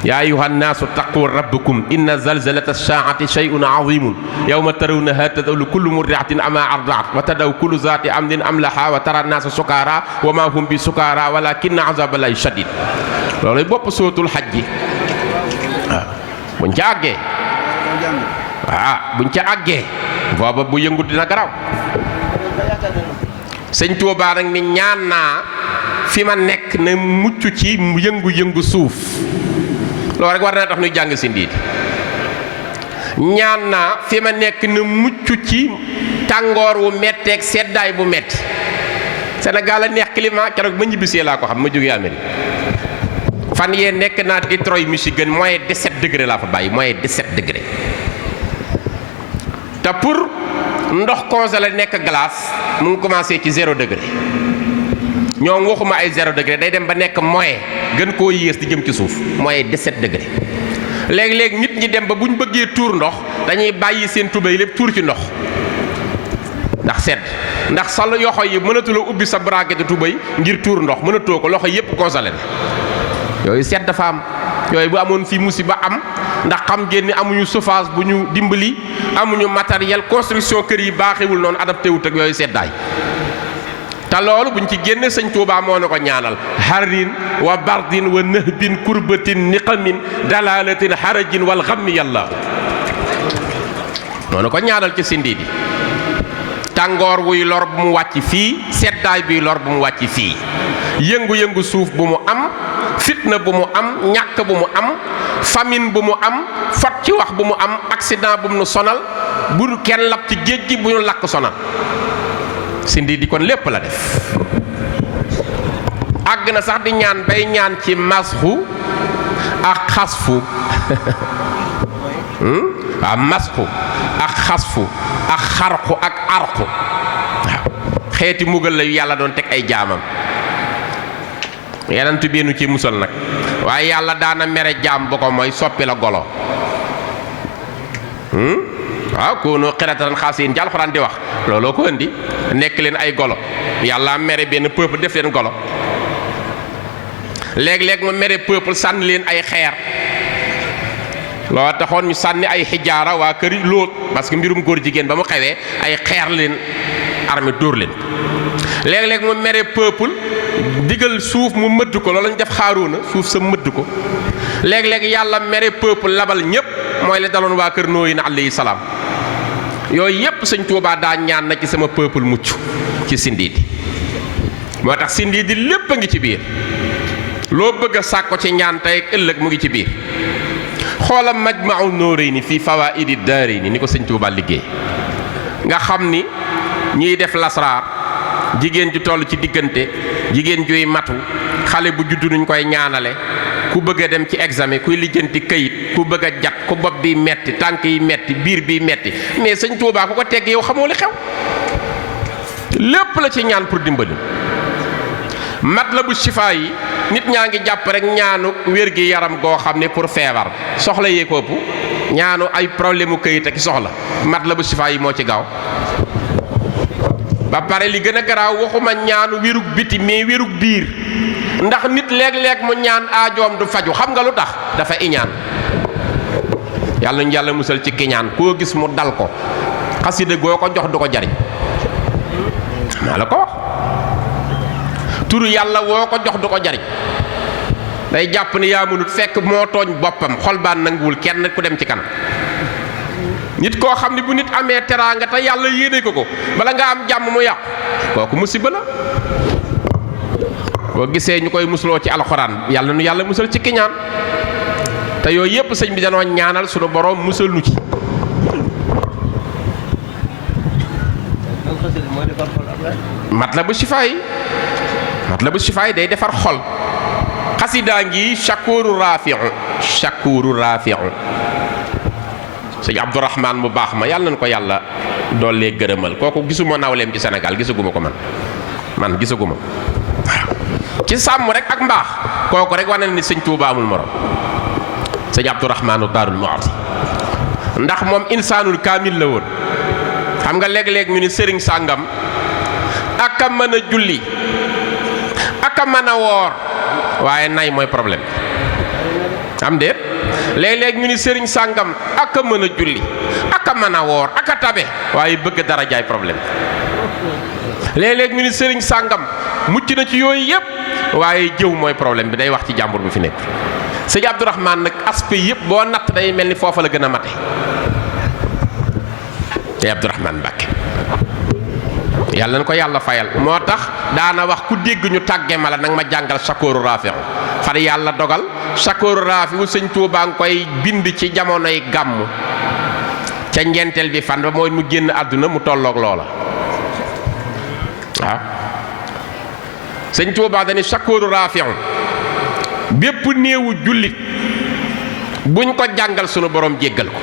yaa ayyuhan naasu taqu rabbakum inna zalzalata saa'ati shay'un azimun yawma tarawnaha tad'u kullu murdi'atin amma arda'at wa tad'u kullu zaati amlin amlaha wa tara naasa sukaara wa ma hum bi sukaara walakinna azaballahi shadid loolu bopp sootul xaj ji waaw buñ ca àggee buñ ca àggee booba bu yëngu dina garaaw sëñ Tuubaa nag ni ñaan naa fi ma nekk na mucc ci yëngu-yëngu suuf loolu rek war na tax ñu jàng Sindiidi ñaan naa fi ma nekk na mucc ci tàngoor wu metteeg seddaay bu metti Sénégal a neex climat keroog ma ñibbisee laa ko xam ma jógee Amérique fan yee nekk naa Detroit Michigan moins 17 degré laa fa bàyyi moins 17 degré te pour ndox congelé nekk glace mu ngi commencé ci 0 degré ñoom waxuma ay 0 degré day dem ba nekk moyen gën koo yées di jëm ci suuf mooy 17 degré léegi-léegi nit ñi dem ba bu ñu bëggee tuur ndox dañuy bàyyi seen tubéy lépp tuur ci ndox ndax sedd ndax sa yoxo yi mënatuloo ubbi sa braquette tubéy ngir tuur ndox mënatoo ko loxo yépp congelé na yooyu sedd dafa am yooyu bu amoon fii musiba am ndax xam ngeen ni amuñu chauffage bu ñu dimbali amuñu matériel construction kër yi baaxewul noonu adapté wut ak yooyu seddaay te loolu buñ ci génne sëñ Tuubaa moo na ko ñaanal harrin wa bardin wa nahbin kurbatin niqamin dalalatin harajin wal xammi yàlla moo na ko ñaanal ci Sindiidi tàngoor wuy lor bu mu wàcc fii seddaay buy lor bu mu wàcc fii yëngu-yëngu suuf bu mu am fitna bu mu am ñàkk bu mu am famine bu mu am fot ci wax bu mu am accident bu mu nu sonal bu kenn lab ci géej gi bu ñu lakk sonal Sindiidi kon lépp la def àgg na sax di ñaan bay ñaan ci masxu ak xasfu waaw masxu ak xasfu ak xarxu ak arxu waaw xeeti mugal la yu yàlla doon teg ay jaamam yenentu beenu ci musal nag waaye yàlla daana mere jaam bu ko mooy soppi la golo waaw koonu xiratan xaasiin ci alxuraan di wax looloo ko indi nekk leen ay golo yàlla mere benn peuple def leen golo léeg-léeg mu mere peuple sànni leen ay xeer loo taxoon ñu sànni ay xijaara waa kër Lóot parce que mbirum góor jigéen ba mu xewee ay xeer leen armée dóor leen. léeg-léeg mu mere peuple digal suuf mu mëdd ko loolu lañ def Xaaruuna suuf sa mëdd ko. léeg-léeg yàlla mere peuple labal ñépp mooy la daloon waa kër Nooyin alayhi salaam. yooyu yépp sëñ Tuubaa daa ñaan na ci sama peuple mucc ci sindiidi moo tax sindiidi lépp a ngi ci biir loo bëgg a sàkko ci ñaan tey ak ëllëg mu ngi ci biir. xoolam Majma'un Nurayni fii fawaa'idi daarayni ni ko sëñ Tuubaa liggéey nga xam ni ñiy def lasraar jigéen ju toll ci diggante jigéen juy matu xale bu juddu nuñ koy ñaanale ku bëgg a dem ci examen kuy lijjanti këyit ku bëgg a jat ku bopp bi metti tànk yi metti biir bi metti mais sëñ Tuubaa ku ko tegg yow xamoo li xew lépp la ci ñaan pour dimbali. Matlabu Chifa yi nit ñaa ngi jàpp rek ñaanu wér gi yaram goo xam ne pour feebar soxla yee ko ëpp ñaanu ay problème mu këyit ak soxla Matlabu Chifa yi moo ci gaaw. ba pare li gën a garaaw waxuma ñaanu wérug biti mais wérug biir ndax nit léeg-léeg mu ñaan aajoom du faju xam nga lu tax dafa iñaan. yàlla ñu yàlla musal ci kiñaan koo gis mu dal ko xasida goo ko jox du ko jariñ maa la ko wax. turu yàlla woo ko jox du ko jariñ day jàpp ne yaa mënut fekk moo tooñ boppam xol baan nanguwul kenn ku dem ci kanam. nit koo xam ne bu nit amee teraanga te yàlla yéene ko bala nga am jàmm mu yàqu kooku musiba la. boo gisee ñu koy musuloo ci alxuraan yàlla nu yàlla musal ci kiñaan te yooyu yépp sëñ bi danoo ñaanal sunu borom musal nu ci. Matlabu Chifa yi Matlabu Chifa yi day defar xol. xasidaa ngi Shakuru Rafiu sëñ Abdourahman mu baax ma yàlla nañ ko yàlla doollee gërëmal kooku gisuma nawleem ci Sénégal gisaguma ko man gisaguma waaw ci sàmm rek ak mbaax kooku rek wane na ni sëñ Tuubaa amul morom sëñ Abdourahmanu Daarul Muxti ndax moom insaanul kaamil la woon. xam nga léeg-léeg ñu ni sëriñ sàngam aka mën a julli aka mën a woor waaye nay mooy problème am déet léeg-léeg ñu ni sëriñ sàngam aka mën a julli aka mën a woor aka tabe waaye bëgg dara jaay problème léeg-léeg ñu ni sëriñ sàngam mucc na ci yooyu yépp waaye jëw mooy problème bi day wax ci jàmbur bi fi nekk. sëñ Abdourahman nag aspect yépp boo natt day mel ni foofa la gën a mate sëñ Abdourahman Mbàkke yàlla na ko yàlla fayal moo tax daana wax ku dégg ñu tàgge ma la nag ma jàngal Shakuru Rafiu far yàlla dogal Shakuru Rafiu sëñ Tuubaa ngi koy bind ci jamonoy gàmmu ca ñeenteel bi fan ba mooy mu génn àdduna mu tolloog loola waaw sëñ Tuubaa dañu Shakuru Rafiu bépp néewu jullit buñ ko jàngal sunu borom jéggal ko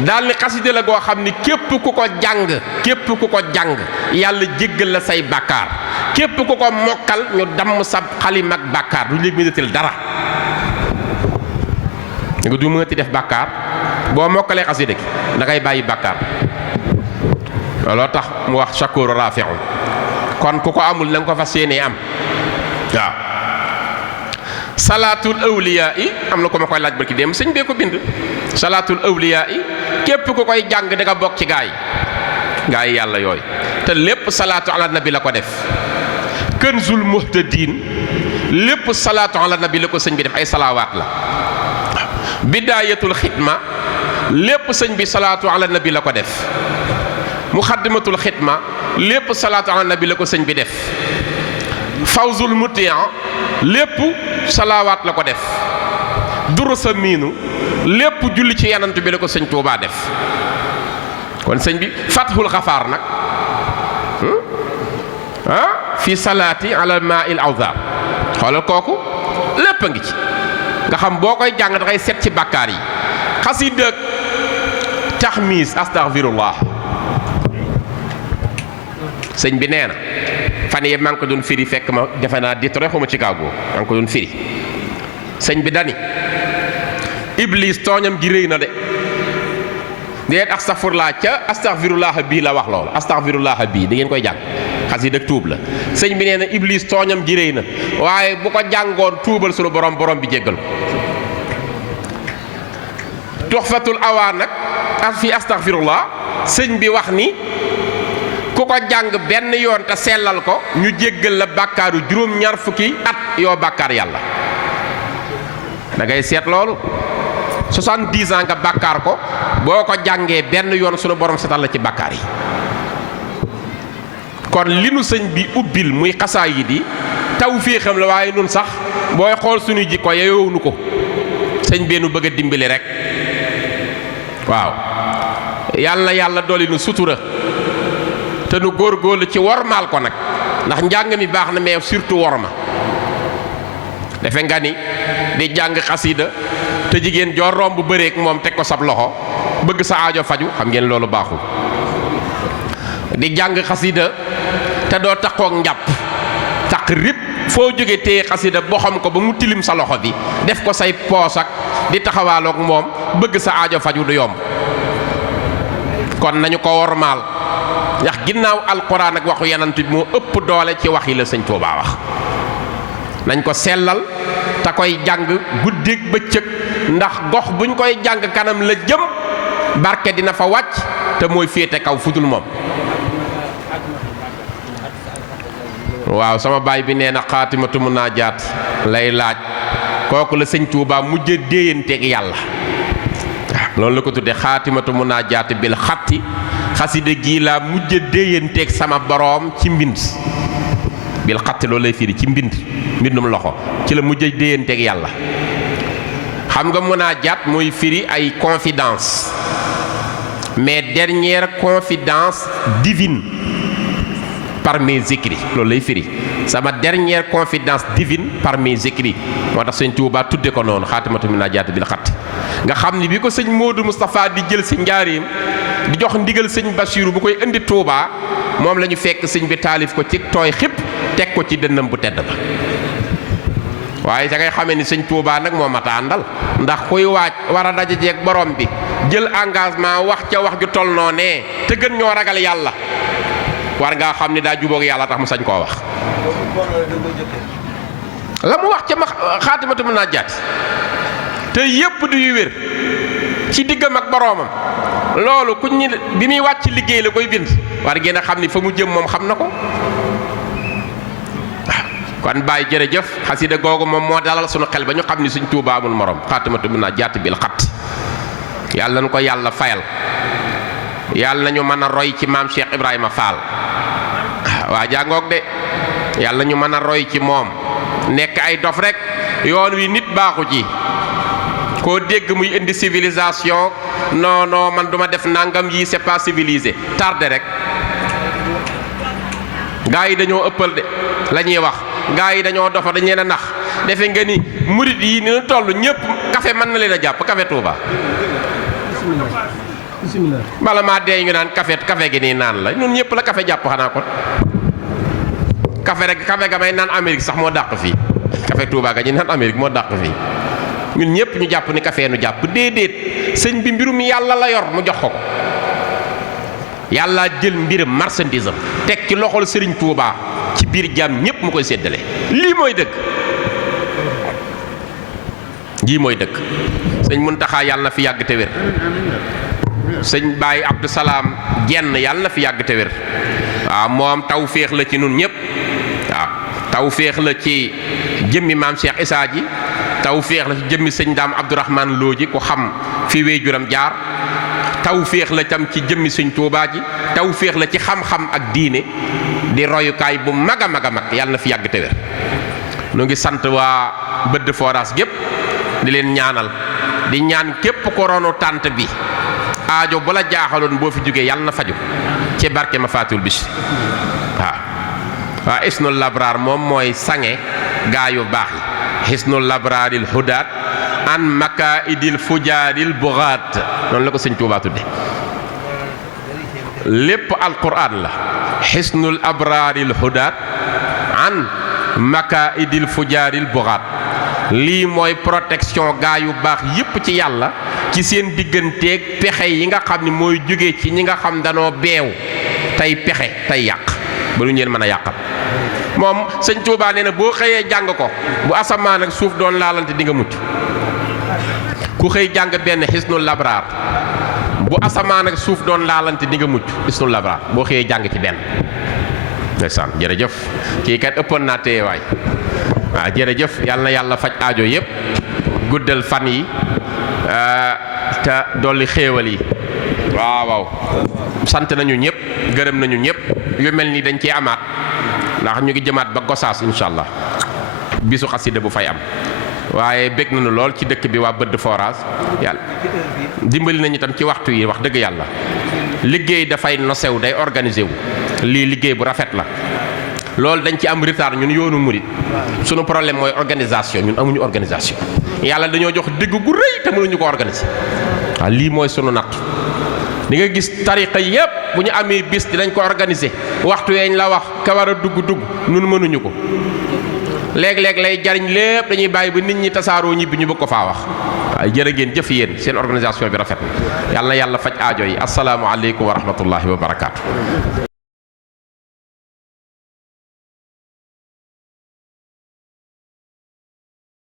daal ni xasida la goo xam ni képp ku ko jàng yàlla jéggal la say bàkkaar képp ku ko mokkal ñu damm sa xalim ak bàkkaar du léegi médatil dara nga du mënati def bàkkaar boo mokkalee xasida gi da ngay bàyyi bàkkaar looloo tax mu wax Shakuru Rafiu kon ku ko amul na nga ko fas yéenee am waaw. salaatul awliyaa yi am na ko ma koy laaj barki dem sëñ bee ko bind salaatul awliyaa yi képp ku koy jàng da nga bokk ci gaa yi yàlla yooyu te lépp salaatu ala nabi la ko def. Kanzul Muhtadin lépp salaatu ala nabi la ko sëñ bi def ay salaawaat la. Bidaayatul xidma lépp sëñ bi salaatu ala nabi la ko def. Muxaddimatul xidma lépp salaatu ala nabi la ko sëñ bi def. Fawzul Mutiyan lépp salaawaat la ko def. Durusa miinu lépp julli ci yanant bi la ko sëñ Tuubaa def kon sëñ bi Fathul Xafaar nag fi salaati ala maa il awzaar xoolal kooku lépp a ngi ci nga xam boo koy jàng dangay set ci bàkkaar yi. xasida taxmiis astaghfirullah sëñ bi nee na fan yee maa ngi ko doon firi fekk ma defe naa Detroit xuma Chicago maa ngi ko doon firi sëñ bi dani Iblis tooñam gi rëy na de déet astaghfirullah ca astaghfirullah bii la wax loolu astaghfirullah bii da ngeen koy jàng xasida ak tuub la sëñ bi nee na Iblis tooñam gi rëy na waaye bu ko jàngoon tuubal sunu borom bi jéggal ko Tuhfatul Awaan nag fi astaghfirullah sëñ bi wax ni ku ko jàng benn yoon te sellal ko ñu jéggal la bàkkaaru juróom-ñaar fukki at yoo bàkkaar yàlla. da ngay seet loolu 70 ans nga bàkkaar ko boo ko jàngee benn yoon sunu borom setal la ci bàkkaar yi. kon li nu sëñ bi ubbil muy xasaayid yi taw féexam la waaye nun sax booy xool suñu jikko yeyoo nu ko sëñ bee nu bëgg a dimbali rek waaw. yàlla yàlla dolli nu sutura te nu góorgóorlu ci wormaal ko nag ndax njàng mi baax na mais surtout worma. defe nga ni di jàng xasida te jigéen joo romb bëreek moom teg ko sab loxo bëgg sa aajo faju xam ngeen loolu baaxul. di jàng xasida te doo takkook njàpp taq rip foo jóge téye xasida boo xam ko ba mu tilim sa loxo bi def ko say poos ak di taxawaalook moom bëgg sa aajo faju du yomb. kon nañu ko wormaal ndax ginnaaw alquran ak waxu yenant bi moo ëpp doole ci wax yi la sëñ Tuubaa wax. nañ ko sellal te koy jàng guddeeg bëccëg ndax gox buñ koy jàng kanam la jëm barke dina fa wàcc te mooy féete kaw fudul moom. waaw sama baay bi nee na xaatimatu munaajaat lay laaj kooku la sëñ Tuubaa mujj déeyanteeg yàlla. loolu la ko tuddee xaatimatu munaajaat bil xatti xasida gii laa mujj déeyanteeg sama boroom ci mbind bil xatti loolu lay firi ci mbindum loxo ci la mujj déeyanteeg yàlla. xam nga munaajaat mooy firi ay confidence mais dernière confidence divine par mes écrits loolu lay firi sama dernière confidence divine par mes écrits moo tax sëñ Tuubaa tudde ko noonu xaatimatu munaajaat bil xatti. nga xam ni bi ko sëñ Modou Moustapha di jël si njaareem di jox ndigal sëñ Basiiru bu koy indi Touba moom la ñu fekk sëñ bi taalif ko ci tooy xib teg ko ci dënnam bu tedd ba. waaye da ngay xamee ni sëñ Touba nag moo mat a àndal ndax kuy waaj war a daje jeeg borom bi jël engagement wax ca wax ju toll noo nee te gën ñoo ragal yàlla war ngaa xam ni daa jubóog yàlla tax mu sañ koo wax. la mu wax ca ma xaatimatu munaajaat te yépp du yu wér ci diggam ak boroomam loolu kuñ ñi bi muy wàcc liggéey la koy bind war ngeen a xam ni fa mu jëm moom xam na ko. kon Baye jërëjëf xasida googu moom moo dalal sunu xel ba ñu xam ni suñ Tuubaa amul morom xaatimatu munaajaat bil xatt. yàlla nañu ko yàlla fayal yàlla nañu mën a roy ci maam Cheikh Ibrahima Fall waa jàngoog de yàlla ñu mën a roy ci moom nekk ay dof rek yoon wi nit baaxu ci. koo dégg muy indi civilisation non non man duma def nangam yi c'est pas civilisé tardé rek. gaa yi dañoo ëppal de la ñuy wax gaa yi dañoo dofa dañ leen a nax defe nga ni murit yi ni ñu toll ñëpp café mën na leen a jàpp café Touba. bala maa dee ñu naan café gi nii naan la ñun ñëpp la café jàpp xanaa kon. café ga may naan Amérique sax moo dàq fii café Touba ga ñu naan Amérique moo dàq fii. ñun ñëpp ñu jàpp ni café nu jàpp déedéet sëñ bi mbirum yàlla la yor mu jox ko yàlla jël mbiram marchandise am teg ci loxol sëriñ Touba ci biir jaam ñëpp mu koy séddale. lii mooy dëgg sëñ Muntaxa yàlla na fi yàgg te wér sëñ Baye Abdou Salaam jenn yàlla na fi yàgg te wér waaw moom taw féex la ci nun ñëpp waaw taw féex la ci jëmmi maam Cheikh Issa ji taw féex la ci jëmmi sëñ Daam Abdourahman Lo ji ku xam fi wéyjuram jaar taw féex la tam ci jëmmi sëñ Tuubaa ji taw féex la ci xam-xam ak diine di royukaay bu mag a mag a mag yàlla na fi yàgg te wér. nu ngi sant waa Bëdd Foras gépp di leen ñaanal di ñaan képp ko ronu tànt bi aajo bu la jaaxaloon boo fi jógee yàlla na faju ci barke ma Fatul Bichri waaw Hisnul Labraar moom mooy sange gaa yu baax yi Hisnul Labraaril hudaat an makaidil fujaaril bugaat noonu la ko sëñ Tuubaa tudde lépp alquran la Hisnul Abraaril hudaat an makaidil fujaaril bugaat lii mooy protection gaa yu baax yépp ci yàlla ci seen digganteeg pexe yi nga xam ni mooy jóge ci ñi nga xam danoo beew tey pexe tey yàq ba lu ñu leen mën a yàqal moom sëñ Tuubaa nee na boo xëyee jàng ko bu asamaan ak suuf doon laalante di nga mucc ku xëy jàng benn Hisnul Labraar bu asamaan ak suuf doon laalante di nga mucc Hisnul Labraar boo xëyee jàng ci benn. ndeysaan jërëjëf kii kat ëppoon naa téye waay waaw jërëjëf yal na yàlla faj aajo yëpp guddal fan yi te dolli xéewal yi waaw sant nañu ñëpp gërëm nañu ñëpp yu mel ni dañ cee amaat ndax ñu ngi jëmaat ba Gosaas incha allah bisu xasida bu fay am waaye bég nañu lool ci dëkk bi waa bëdd forage yàlla dimbali nañu tam ci waxtu yi wax dëgg yàlla liggéey dafay nosew day organisé wu lii liggéey bu rafet la loolu dañ ci am retard ñun yoonu murit sunu problème mooy organisation ñun amuñu organisation yàlla dañoo jox digg gu rëy te mënuñu ko organiser waaw lii mooy sunu natt di nga gis tariqa yépp bu ñu amee bis dinañ ko organiser waxtu yeeñ la wax ka war a dugg nun mënuñu ko léeg-léeg lay jariñ lépp dañuy bàyyi ba nit ñi tasaaroo ñibbi ñu bëgg ko faa wax waaye jërë ngeen jëf yéen seen organisation bi rafet yàlla na yàlla faj aajo yi asalaamu aleykum wa rahmatullahi wa barakaatu.